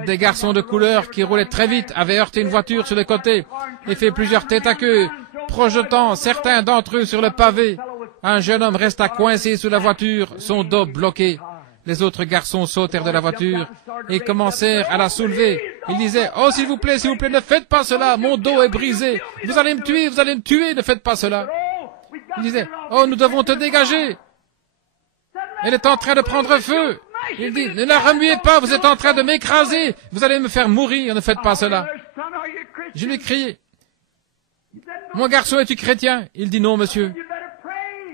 Des garçons de couleur qui roulaient très vite avaient heurté une voiture sur le côté et fait plusieurs têtes à queue, projetant certains d'entre eux sur le pavé. Un jeune homme resta coincé sous la voiture, son dos bloqué. Les autres garçons sautèrent de la voiture et commencèrent à la soulever. Ils disaient, « Oh, s'il vous plaît, ne faites pas cela, mon dos est brisé. Vous allez me tuer, ne faites pas cela. » Ils disaient, « Oh, nous devons te dégager. Elle est en train de prendre feu. » Il dit, « Ne la remuez pas, vous êtes en train de m'écraser. Vous allez me faire mourir, ne faites pas cela. » Je lui criai, « Mon garçon, es-tu chrétien? » Il dit, « Non, monsieur. »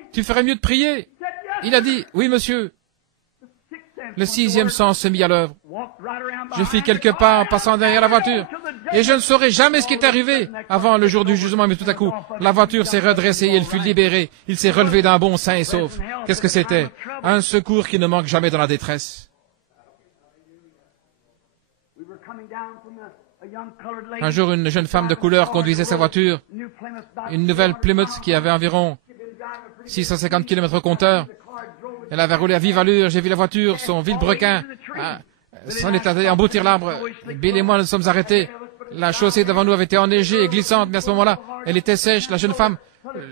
« Tu ferais mieux de prier. » Il a dit, « Oui, monsieur. » Le sixième sens se mit à l'œuvre. Je fis quelques pas en passant derrière la voiture, et je ne saurais jamais ce qui est arrivé avant le jour du jugement, mais tout à coup, la voiture s'est redressée et il fut libéré. Il s'est relevé d'un bond sain et sauf. Qu'est-ce que c'était? Un secours qui ne manque jamais dans la détresse. Un jour, une jeune femme de couleur conduisait sa voiture, une nouvelle Plymouth qui avait environ 650 km au compteur. Elle avait roulé à vive allure, j'ai vu la voiture, son vilebrequin, s'en est allé emboutir l'arbre. Bill et moi nous sommes arrêtés. La chaussée devant nous avait été enneigée et glissante, mais à ce moment-là, elle était sèche, la jeune femme.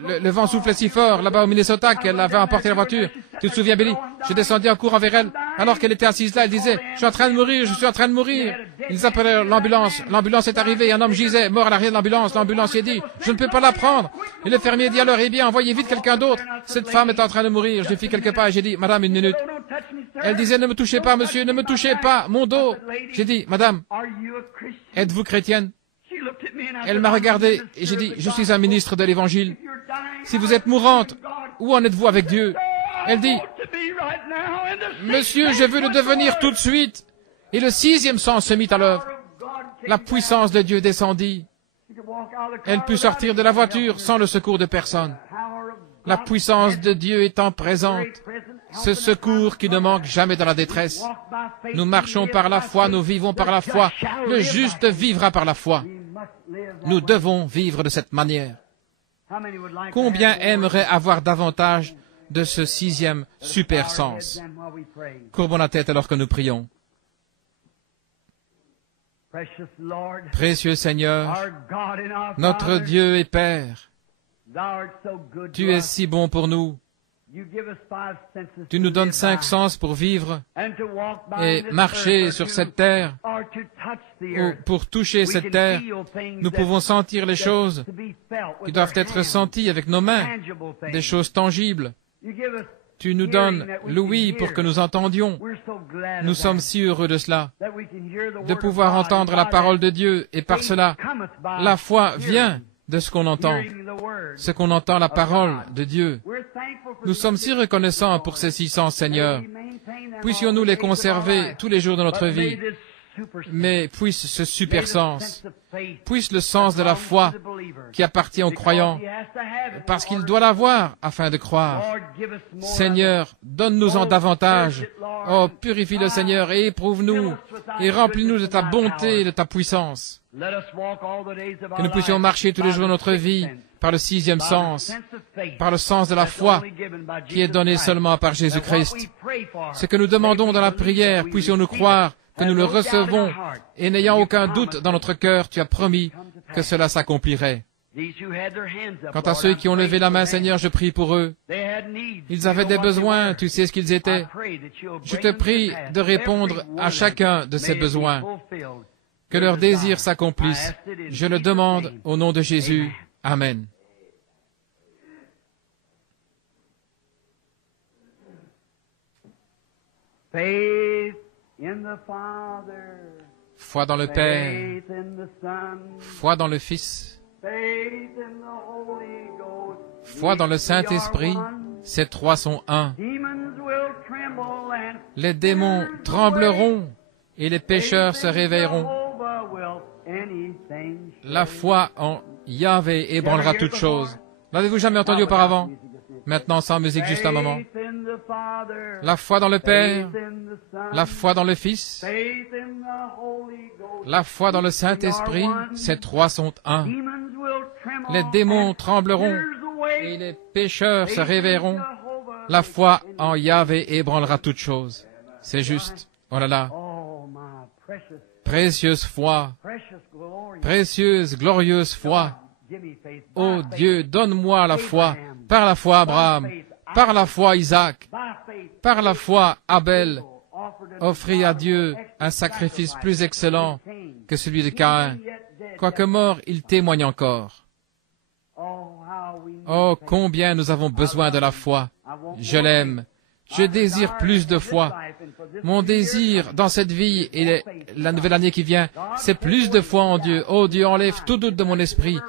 Le vent soufflait si fort, là-bas au Minnesota, qu'elle avait emporté la voiture. Tu te souviens, Billy? Je descendis en courant vers elle. Alors qu'elle était assise là, elle disait, « Je suis en train de mourir, je suis en train de mourir. » Ils appelèrent l'ambulance. L'ambulance est arrivée, un homme gisait, mort à l'arrière de l'ambulance. L'ambulancier dit, « Je ne peux pas la prendre. » Et le fermier dit alors, « Eh bien, envoyez vite quelqu'un d'autre. Cette femme est en train de mourir. » Je fis quelques pas et j'ai dit, « Madame, une minute. » Elle disait, « Ne me touchez pas, monsieur, ne me touchez pas, mon dos. » J'ai dit, « Madame, êtes-vous chrétienne? » Elle m'a regardé et j'ai dit, « Je suis un ministre de l'Évangile. Si vous êtes mourante, où en êtes-vous avec Dieu? » Elle dit, « Monsieur, je veux le devenir tout de suite. » Et le sixième sens se mit à l'œuvre. La puissance de Dieu descendit. Elle put sortir de la voiture sans le secours de personne. La puissance de Dieu étant présente, ce secours qui ne manque jamais dans la détresse. Nous marchons par la foi, nous vivons par la foi. Le juste vivra par la foi. Nous devons vivre de cette manière. Combien aimerait avoir davantage de ce sixième super sens? Courbons la tête alors que nous prions. Précieux Seigneur, notre Dieu et Père, Tu es si bon pour nous. Tu nous donnes 5 sens pour vivre et marcher sur cette terre, ou pour toucher cette terre. Nous pouvons sentir les choses qui doivent être senties avec nos mains, des choses tangibles. Tu nous donnes l'ouïe pour que nous entendions. Nous sommes si heureux de cela, de pouvoir entendre la parole de Dieu, et par cela, la foi vient de ce qu'on entend, la parole de Dieu. Nous sommes si reconnaissants pour ces 6 sens, Seigneur. Puissions-nous les conserver tous les jours de notre vie, mais puisse ce super sens, puisse le sens de la foi qui appartient aux croyants, parce qu'il doit l'avoir afin de croire. Seigneur, donne-nous-en davantage. Oh, purifie-le, Seigneur, et éprouve-nous, et remplis-nous de ta bonté et de ta puissance. Que nous puissions marcher tous les jours de notre vie par le 6e sens, par le sens de la foi qui est donné seulement par Jésus-Christ. Ce que nous demandons dans la prière, puissions-nous croire que nous le recevons, et n'ayant aucun doute dans notre cœur, tu as promis que cela s'accomplirait. Quant à ceux qui ont levé la main, Seigneur, je prie pour eux. Ils avaient des besoins, tu sais ce qu'ils étaient. Je te prie de répondre à chacun de ces besoins. Que leurs désirs s'accomplissent. Je le demande au nom de Jésus. Amen. Foi dans le Père, foi dans le Fils, foi dans le Saint-Esprit, ces 3 sont un. Les démons trembleront et les pécheurs se réveilleront. La foi en Yahvé ébranlera toutes choses. L'avez-vous jamais entendu auparavant? Maintenant, sans musique, juste un moment. La foi dans le Père, la foi dans le Fils, la foi dans le Saint-Esprit, ces 3 sont un. Les démons trembleront et les pécheurs se réveilleront. La foi en Yahvé ébranlera toutes choses. C'est juste. Oh là là. Précieuse foi, précieuse, glorieuse foi. Ô Dieu, donne-moi la foi, par la foi Abraham, par la foi Isaac, par la foi Abel, offrit à Dieu un sacrifice plus excellent que celui de Caïn. Quoique mort, il témoigne encore. Oh, combien nous avons besoin de la foi. Je l'aime. Je désire plus de foi. Mon désir dans cette vie et la nouvelle année qui vient, c'est plus de foi en Dieu. Oh Dieu, enlève tout doute de mon esprit.